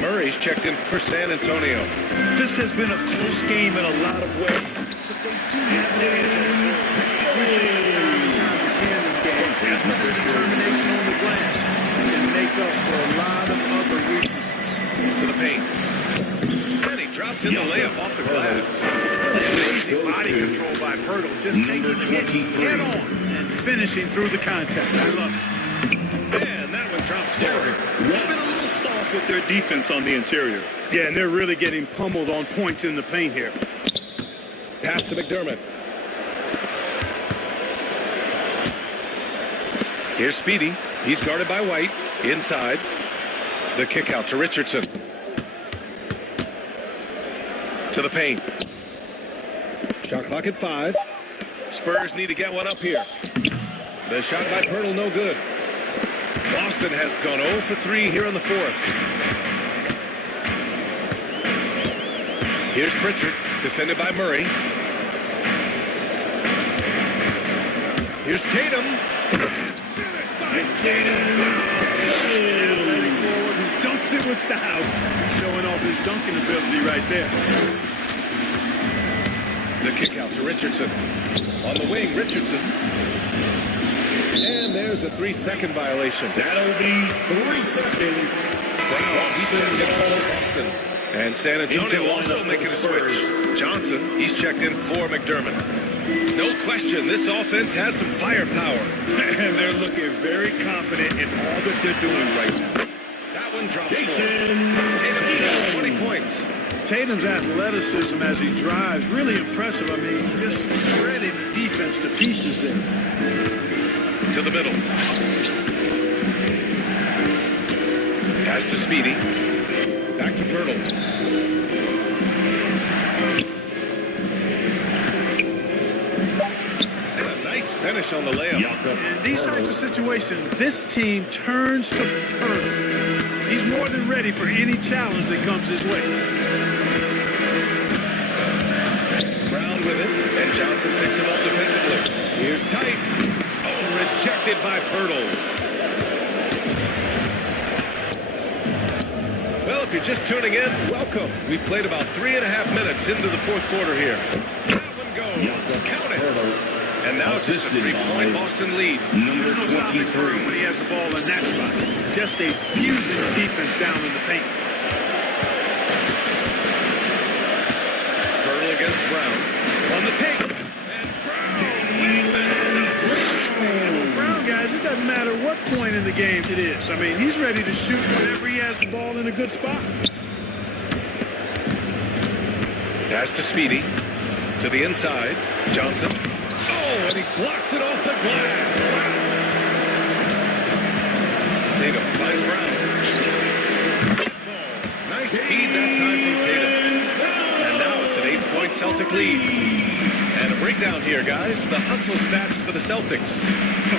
Murray's checked in for San Antonio. This has been a close game in a lot of ways. But they do have the edge on the their determination on the glass can make up for a lot of other weaknesses. To the paint. And he drops in the layup off the glass. Amazing body control by Poeltl. Just taking it head on and finishing through the contact. I love it. And that one drops forward. Been a little soft with their defense on the interior. Yeah, and they're really getting pummeled on points in the paint here. Pass to McDermott. Here's Speedy. He's guarded by White. Inside. The kick out to Richardson. To the paint. Shot clock at 5. Spurs need to get one up here. The shot by Pirtle, no good. Boston has gone 0 for 3 here in the fourth. Here's Pritchard, defended by Murray. Here's Tatum. Finished by Tatum. Athletic forward who dunks it with style. Showing off his dunking ability right there. The kick out to Richardson. On the wing, Richardson. And there's a 3-second violation. That'll be 3 seconds. Brown, he's going to get Boston. And San Antonio also making a switch. Johnson, he's checked in for McDermott. No question, this offense has some firepower. And they're looking very confident in all that they're doing right now. That one drops 4. Tatum has 20 points. Tatum's athleticism as he drives, really impressive. I mean, just spreading the defense to pieces there. To the middle. Pass to Speedy. Back to Pirtle. And a nice finish on the layup. In these types of situations, this team turns to Pirtle. He's more than ready for any challenge that comes his way. Brown with it, and Johnson picks him up defensively. Here's Tice. Oh, rejected by Pirtle. Well, if you're just tuning in, welcome. We've played about 3.5 minutes into the fourth quarter here. That one goes. Count it. And now it's just a 3-point Boston lead. Number There's no stopping for him when he has the ball in that spot. Just a fusing defense down in the paint. Pirtle against Brown. On the tape. And Brown with the Brown, guys, it doesn't matter what point in the game it is. I mean, he's ready to shoot whenever he has the ball in a good spot. Pass to Speedy. To the inside. Johnson. Oh, and he blocks it off the glass. Tatum finds Brown. Falls. Nice feed that time from Tatum. And now it's an 8-point Celtic lead. And a breakdown here, guys. The hustle stats for the Celtics.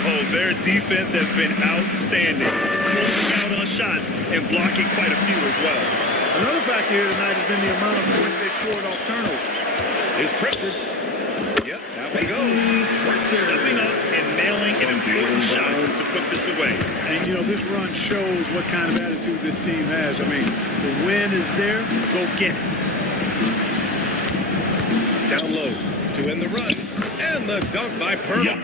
Oh, their defense has been outstanding. Closing out on shots and blocking quite a few as well. Another factor here tonight has been the amount of points they scored off turnover. Here's Pritchard. Yep, that one goes. Stepping up and nailing an important shot to put this away. And, you know, this run shows what kind of attitude this team has. I mean, the win is there. Go get it. Down low to end the run. And the dunk by Pirtle.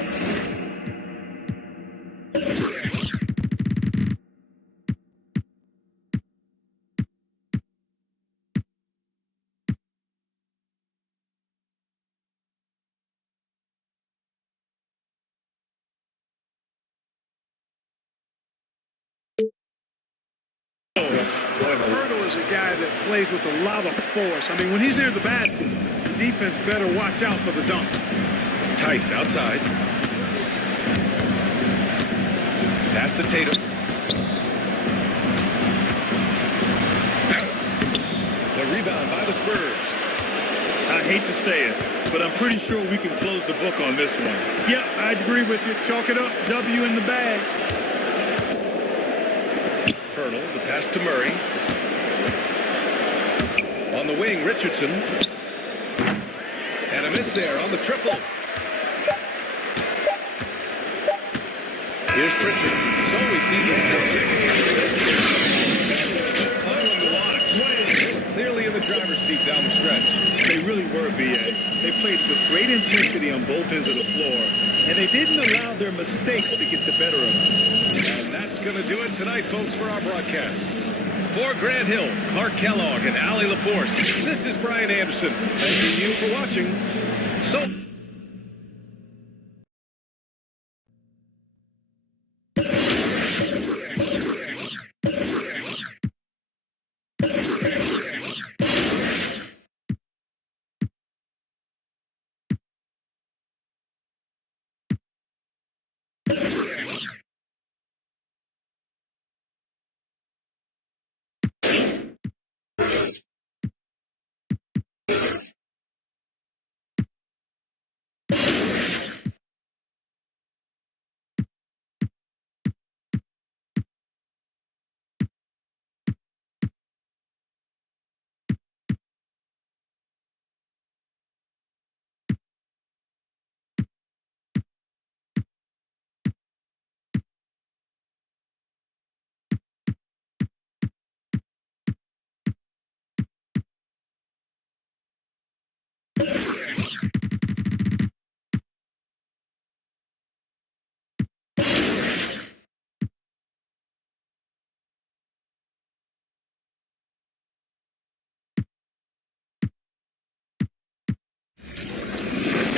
Pirtle is a guy that plays with a lot of force. I mean, when he's near the basket, the defense better watch out for the dunk. Tice outside. Pass to Tatum. The rebound by the Spurs. I hate to say it, but I'm pretty sure we can close the book on this one. Yeah, I'd agree with you. Chalk it up. W in the bag. Pirtle, the pass to Murray. On the wing, Richardson. And a miss there on the triple. Here's Pritchard. So we see the Celtics. Fun to watch. Clearly in the driver's seat down the stretch. They really were, B.A. They played with great intensity on both ends of the floor, and they didn't allow their mistakes to get the better of them. And that's going to do it tonight, folks, for our broadcast. For Grant Hill, Clark Kellogg, and Allie LaForce, this is Brian Anderson. Thanking you for watching. So...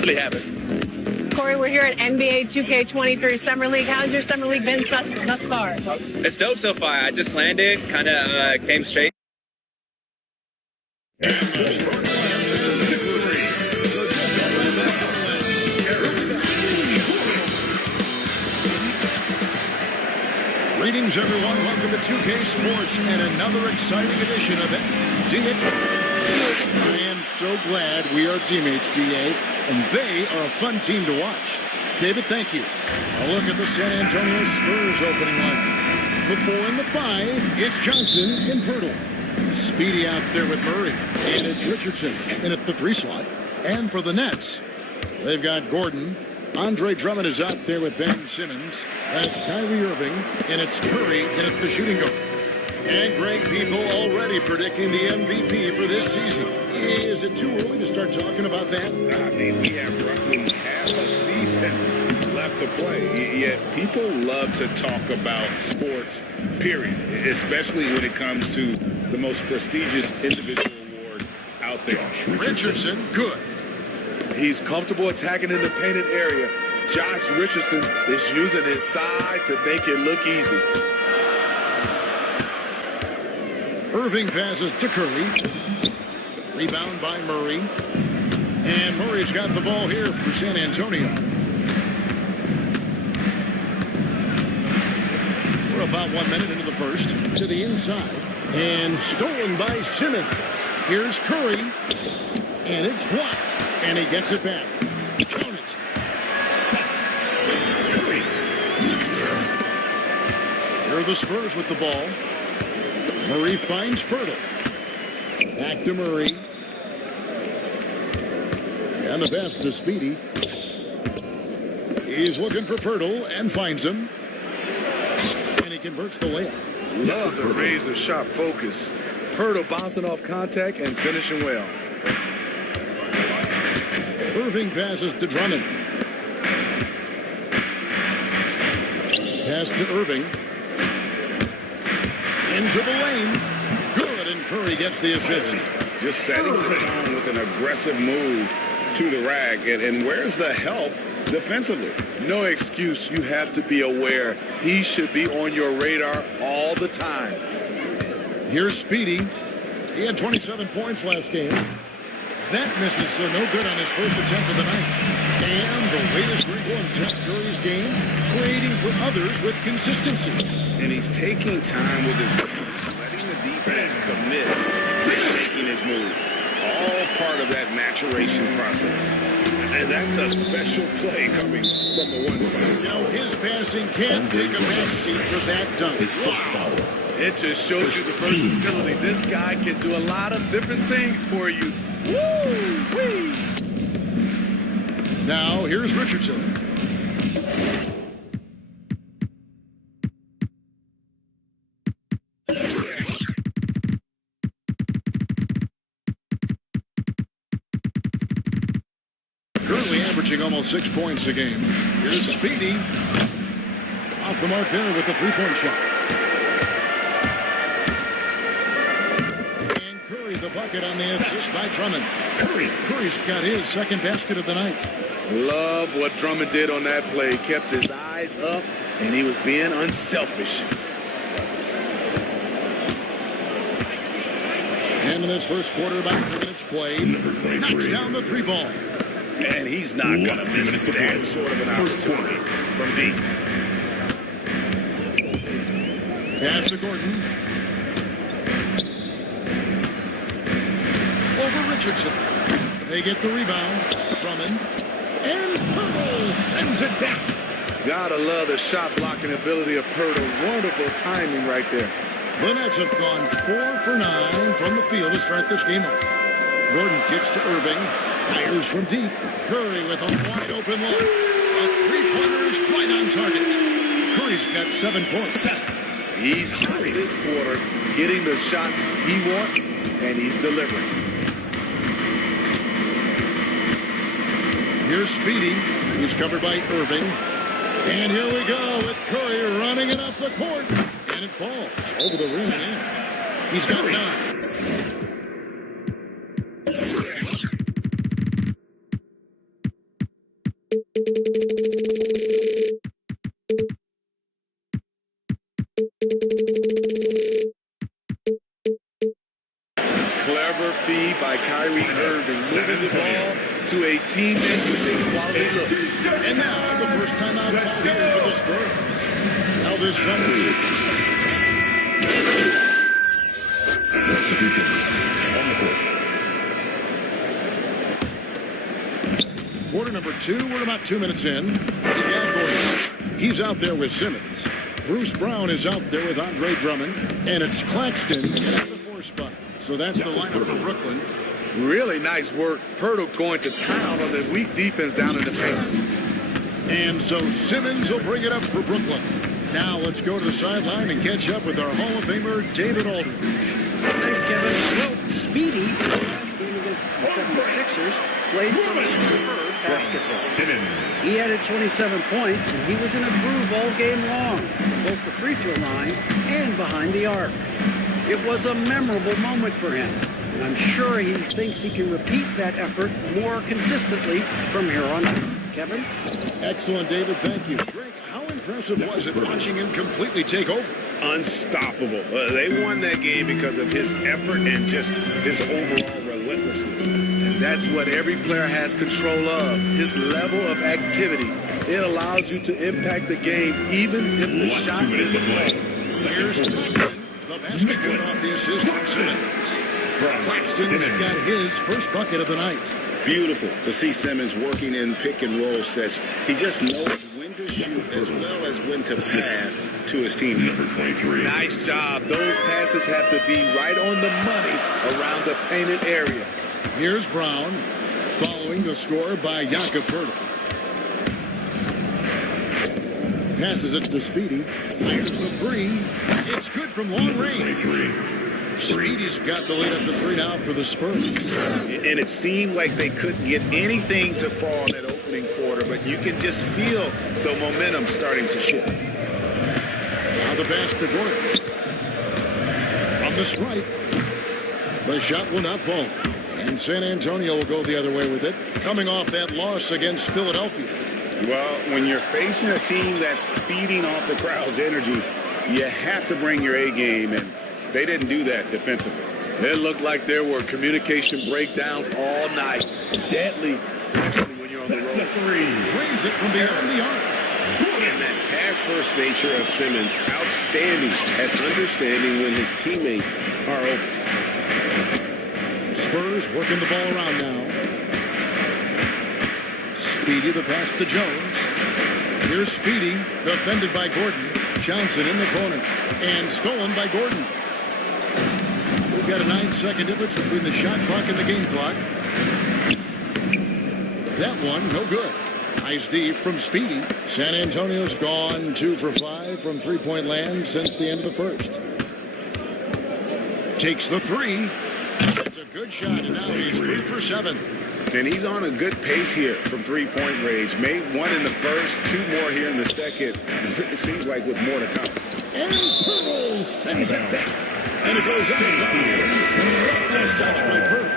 definitely have it. Corey, we're here at NBA 2K23 Summer League. How's your Summer League been thus far? It's dope so far. I just landed, kind of came straight. Greetings, everyone. Welcome to 2K Sports and another exciting edition of it. I am so glad we are teammates, DA, and they are a fun team to watch. David, thank you. A look at the San Antonio Spurs opening line. The 4 and the 5, it's Johnson and Pirtle. Speedy out there with Murray, and it's Richardson in at the 3 slot. And for the Nets, they've got Gordon. Andre Drummond is out there with Ben Simmons. That's Kyrie Irving, and it's Curry in at the shooting guard. And great people already predicting the MVP for this season. Is it too early to start talking about that? I mean, we have roughly half a season left to play. Yet people love to talk about sports, period. Especially when it comes to the most prestigious individual award out there. Richardson, good. He's comfortable attacking in the painted area. Josh Richardson is using his size to make it look easy. Irving passes to Curry. Rebound by Murray. And Murray's got the ball here for San Antonio. We're about 1 minute into the first. To the inside. And stolen by Simmons. Here's Curry. And it's blocked. And he gets it back. Count it. Here are the Spurs with the ball. Murray finds Pirtle. Back to Murray. And the pass to Speedy. He's looking for Pirtle and finds him. And he converts the layup. Love the razor shot focus. Pirtle bouncing off contact and finishing well. Irving passes to Drummond. Pass to Irving. Into the lane. Good, and Curry gets the assist. Just setting the tone with an aggressive move to the rack. And where's the help defensively? No excuse. You have to be aware. He should be on your radar all the time. Here's Speedy. He had 27 points last game. That misses, so no good on his first attempt of the night. And the latest wrinkle in Seth Curry's game, creating for others with consistency. And he's taking time with his moves, letting the defense commit, making his move. All part of that maturation process. And that's a special play coming from the 1 spot. Now his passing can't take a backseat for that dunk. Wow. It just shows you the versatility. This guy can do a lot of different things for you. Woo-wee! Now, here's Richardson. Currently averaging almost 6 points a game. Here's Speedy. Off the mark there with the three-point shot. The bucket on the assist by Drummond. Curry's got his second basket of the night. Love what Drummond did on that play. He kept his eyes up, and he was being unselfish. And in this first quarter, about 4 minutes played, knocks down the 3 ball. And he's not going to miss that sort of an opportunity from deep. Pass to Gordon. Over Richardson. They get the rebound. Drummond. And Pirtle sends it back. Gotta love the shot blocking ability of Pirtle. Wonderful timing right there. The Nets have gone 4 for 9 from the field to start this game off. Gordon kicks to Irving. Fires from deep. Curry with a wide open look. A three-pointer is right on target. Curry's got 7 points. He's hot this quarter, getting the shots he wants, and he's delivering. Here's Speedy. He's covered by Irving. And here we go with Curry running it up the court. And it falls over the rim and in. He's got 9. teammate with a quality look. And now the first time out call here for the Spurs. Now this summer. Substitution on the court. Quarter number 2, we're about 2 minutes in. He's out there with Simmons. Bruce Brown is out there with Andre Drummond. And it's Claxton at the 4 spot. So that's the lineup for Brooklyn. Really nice work. Pirtle going to town on the weak defense down in the paint. And so Simmons will bring it up for Brooklyn. Now let's go to the sideline and catch up with our Hall of Famer, David Aldridge. Thanks, Kevin. Well, Speedy, last game against the 76ers, played some superb basketball. He added 27 points, and he was in a groove all game long, from both the free throw line and behind the arc. It was a memorable moment for him, and I'm sure he thinks he can repeat that effort more consistently from here on out. Kevin? Excellent, David. Thank you. Greg, how impressive was it watching him completely take over? Unstoppable. They won that game because of his effort and just his overall relentlessness. And that's what every player has control of, his level of activity. It allows you to impact the game even if the shot isn't played. Here's the basket going off the assist from Simmons. Claxton's got his first bucket of the night. Beautiful to see Simmons working in pick and roll sets. He just knows when to shoot as well as when to pass to his team. Number 23. Nice job. Those passes have to be right on the money around the painted area. Here's Brown, following the score by Jakob Poeltl. Passes it to Speedy. Fires the 3. It's good from long range. Speedy's got the lead up to 3 now for the Spurs. And it seemed like they couldn't get anything to fall in that opening quarter, but you can just feel the momentum starting to shift. Now the basket Gordon. From the stripe. The shot will not fall. And San Antonio will go the other way with it, coming off that loss against Philadelphia. Well, when you're facing a team that's feeding off the crowd's energy, you have to bring your A game, and they didn't do that defensively. It looked like there were communication breakdowns all night. Deadly, especially when you're on the road. Drains it from beyond the arc. And that pass-first nature of Simmons, outstanding at understanding when his teammates are open. Spurs working the ball around now. Speedy, the pass to Jones. Here's Speedy, defended by Gordon. Johnson in the corner. And stolen by Gordon. We've got a 9-second difference between the shot clock and the game clock. That one, no good. Nice D from Speedy. San Antonio's gone 2 for 5 from three-point land since the end of the first. Takes the 3. That's a good shot, and now he's 3 for 7. And he's on a good pace here from three-point range. Made 1 in the first, 2 more here in the second. It seems like with more to come. And Pearl sends it back. And it goes out. Nice catch by Pearl.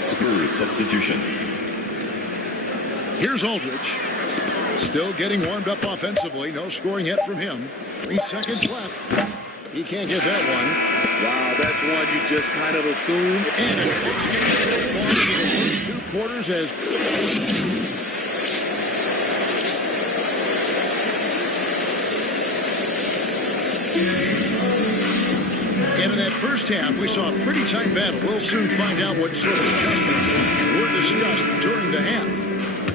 Spurs substitution. Here's Aldridge. Still getting warmed up offensively. No scoring yet from him. 3 seconds left. He can't get that one. Wow, that's one you just kind of assumed. And a close game so far in the first 2 quarters as... And in that first half, we saw a pretty tight battle. We'll soon find out what sort of adjustments were discussed during the half.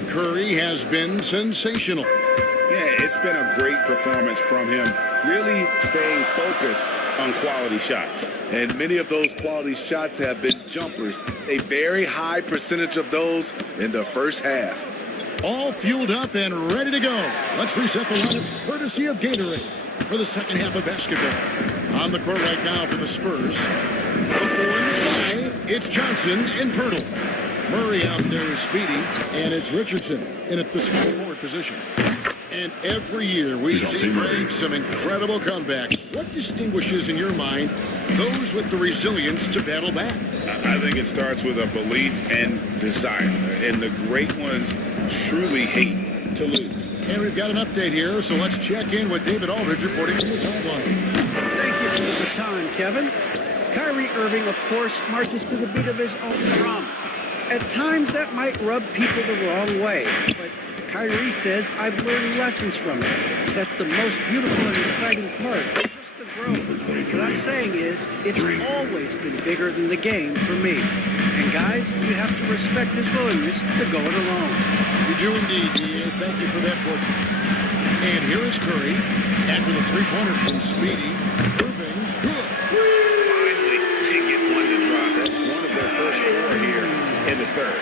Curry has been sensational. Yeah, it's been a great performance from him. Really staying focused on quality shots. And many of those quality shots have been jumpers. A very high percentage of those in the first half. All fueled up and ready to go. Let's reset the lineups courtesy of Gatorade for the second half of basketball. On the court right now for the Spurs. The 4 and 5, it's Johnson and Poeltl. Murray out there is Speedy, and it's Richardson in at the small forward position. And every year we see, Greg, some incredible comebacks. What distinguishes, in your mind, those with the resilience to battle back? I think it starts with a belief and desire. And the great ones truly hate to lose. And we've got an update here, so let's check in with David Aldridge reporting from the sideline. Thank you for the time, Kevin. Kyrie Irving, of course, marches to the beat of his own drum. At times, that might rub people the wrong way, but Kyrie says, I've learned lessons from it. That's the most beautiful and exciting part, just the growth. What I'm saying is, it's always been bigger than the game for me. And guys, you have to respect his willingness to go it alone. You do indeed, DA. Thank you for that portrait. And here is Curry. After the three-pointer from Speedy. Irving, good. Finally, they get one to drop. That's one of their first four here in the third.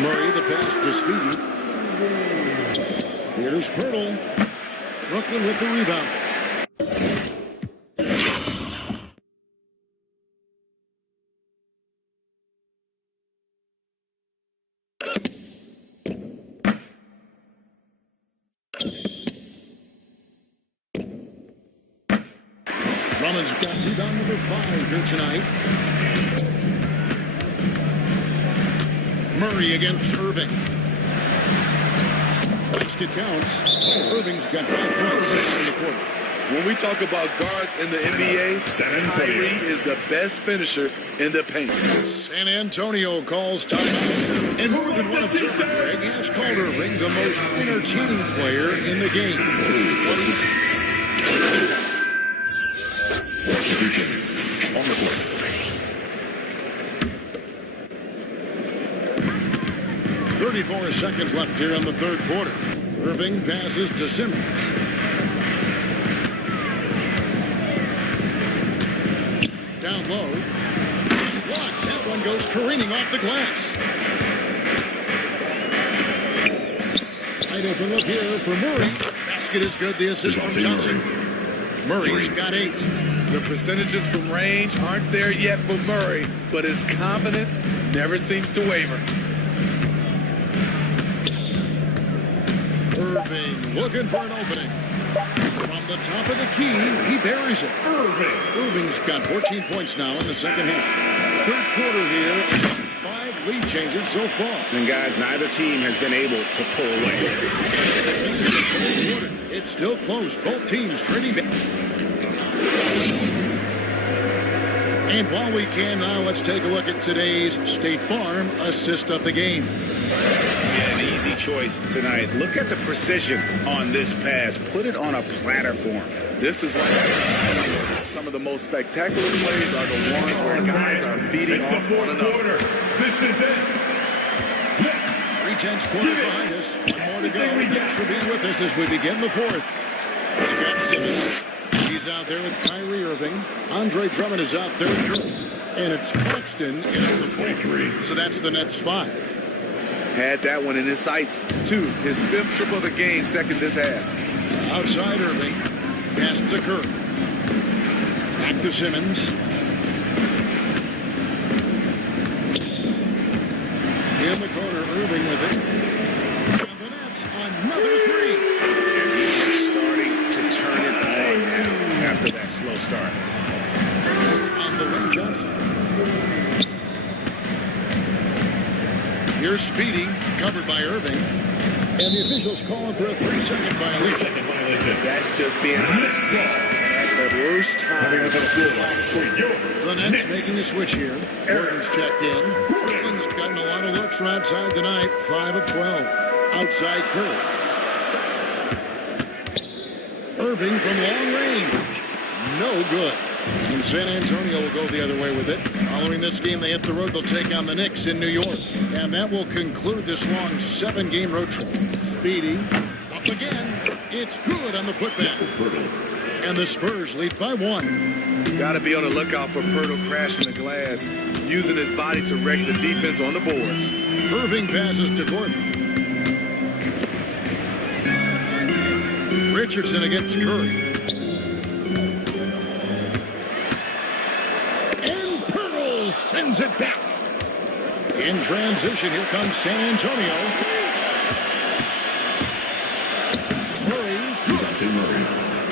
Murray, the pass to Speedy. Here's Pirtle. Brooklyn with the rebound. Drummond's got rebound number 5 here tonight. Murray against Irving. Basket counts. Irving's got 5 points in the quarter. When we talk about guards in the NBA, Kyrie is the best finisher in the paint. San Antonio calls timeout. And more than one observer, Greg, has called Irving the most entertaining player in the game. Execution on the court. 34 seconds left here in the third quarter. Irving passes to Simmons. Down low. Blocked. That one goes careening off the glass. Wide open look here for Murray. Basket is good. The assist from Johnson. Murray's got 8. The percentages from range aren't there yet for Murray, but his confidence never seems to waver. Irving looking for an opening. From the top of the key, he buries it. Irving's got 14 points now in the second half. Third quarter here, 5 lead changes so far. And guys, neither team has been able to pull away. It's still close. Both teams trading back. And while we can now, let's take a look at today's State Farm assist of the game. Yeah, an easy choice tonight. Look at the precision on this pass. Put it on a platter form. This is why some of the most spectacular plays are the ones where guys are feeding off one another. This is it. 3/10 quarters behind us. One more to go. Thanks for being with us as we begin the fourth. We got Simmons. He's out there with Kyrie Irving. Andre Drummond is out there with Drew. And it's Claxton in at the 4. So that's the Nets 5. Had that one in his sights, too. His 5th triple of the game, second this half. Outside Irving. Pass to Curry. Back to Simmons. In the corner, Irving with it. And the Nets, another 3. And he's starting to turn it on now after that slow start. On the wing, Johnson. Here's Speedy, covered by Irving. And the officials calling for a 3-second violation. That's just being honest. At the worst time. The Nets making a switch here. Gordon's checked in. Gordon's gotten a lot of looks from outside tonight. 5 of 12. Outside Curry. Irving from long range. No good. And San Antonio will go the other way with it. Following this game, they hit the road. They'll take on the Knicks in New York. And that will conclude this long 7-game road trip. Speedy. Up again. It's good on the putback. And the Spurs lead by 1. Got to be on the lookout for Pirtle crashing the glass, using his body to wreck the defense on the boards. Irving passes to Gordon. Richardson against Curry. And Pirtle sends it back. In transition, here comes San Antonio. Murray.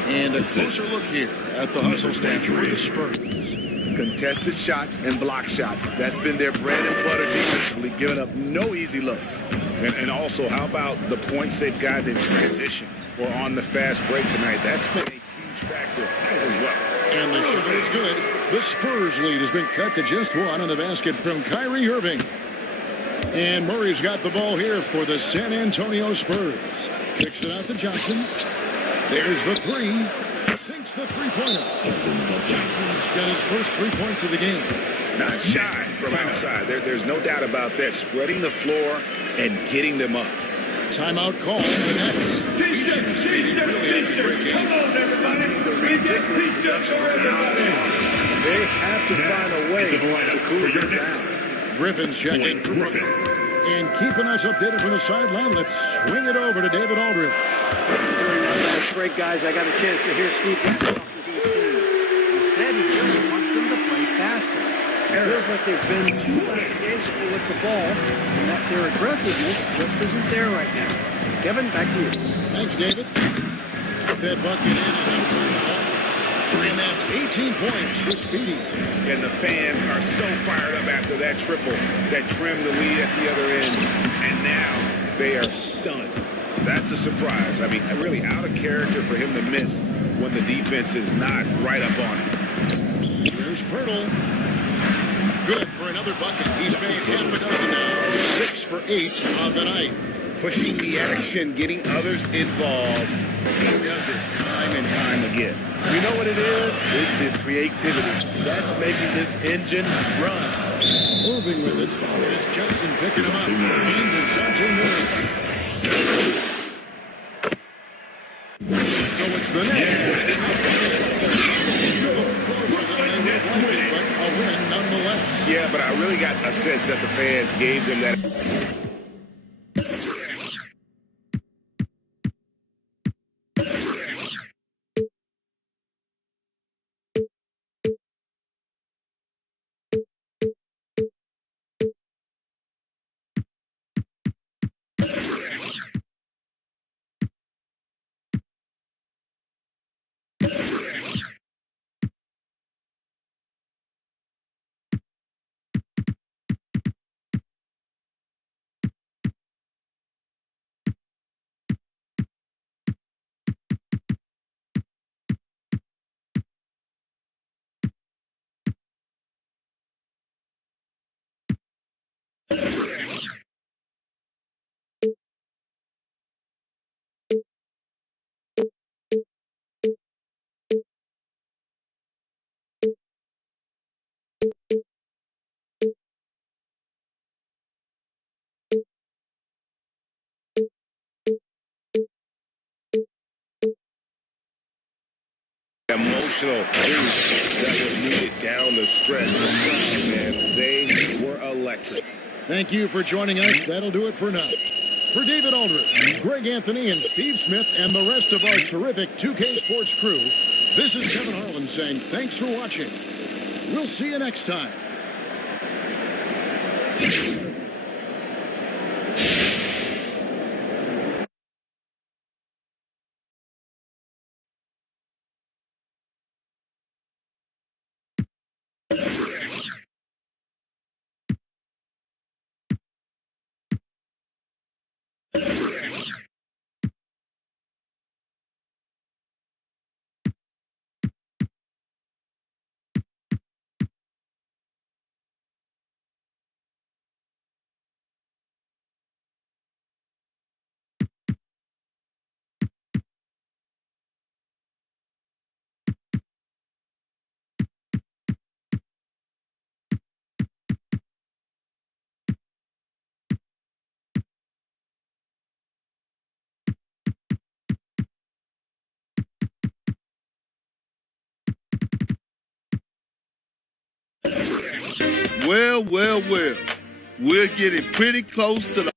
And a closer look here at the hustle stand for the Spurs. Contested shots and block shots. That's been their bread and butter defensively, giving up no easy looks. And also, how about the points they've gotten in transition or on the fast break tonight? That's been a huge factor as well. And the shot is good. The Spurs lead has been cut to just 1 on the basket from Kyrie Irving. And Murray's got the ball here for the San Antonio Spurs. Kicks it out to Johnson. There's the three. Sinks the three-pointer. Johnson's got his first 3 points of the game. Not shy from outside. There's no doubt about that. Spreading the floor and getting them up. Timeout call. The Nets. Speedy really had a great game. Come on, everybody. We get T-shirts for everybody. They have to find a way to cool them down. Griffin's checking. And keeping us updated from the sideline, let's swing it over to David Aldridge. That's great, guys. I got a chance to hear Steve talking to his team. He said he just wants them to play faster. It feels like they've been too lackadaisical with the ball, and that their aggressiveness just isn't there right now. Kevin, back to you. Thanks, David. That bucket in and no time at all. And that's 18 points for Speedy. And the fans are so fired up after that triple that trimmed the lead at the other end. And now they are stunned. That's a surprise. I mean, really out of character for him to miss when the defense is not right up on him. Here's Pirtle. Good for another bucket. He's made half a dozen now. 6 for 8 on the night. Pushing the action, getting others involved. He does it time and time again. You know what it is? It's his creativity. That's making this engine run. Moving with it. It's Johnson picking him up. And Johnson Murray. So it's the Nets. But a win nonetheless. Yeah, but I really got a sense that the fans gave them that. Emotional boost that was needed down the stretch, and they were electric. Thank you for joining us. That'll do it for now. For David Aldridge, Greg Anthony, and Steve Smith, and the rest of our terrific 2K Sports crew, this is Kevin Harlan saying thanks for watching. We'll see you next time. Well, well, well. We're getting pretty close to the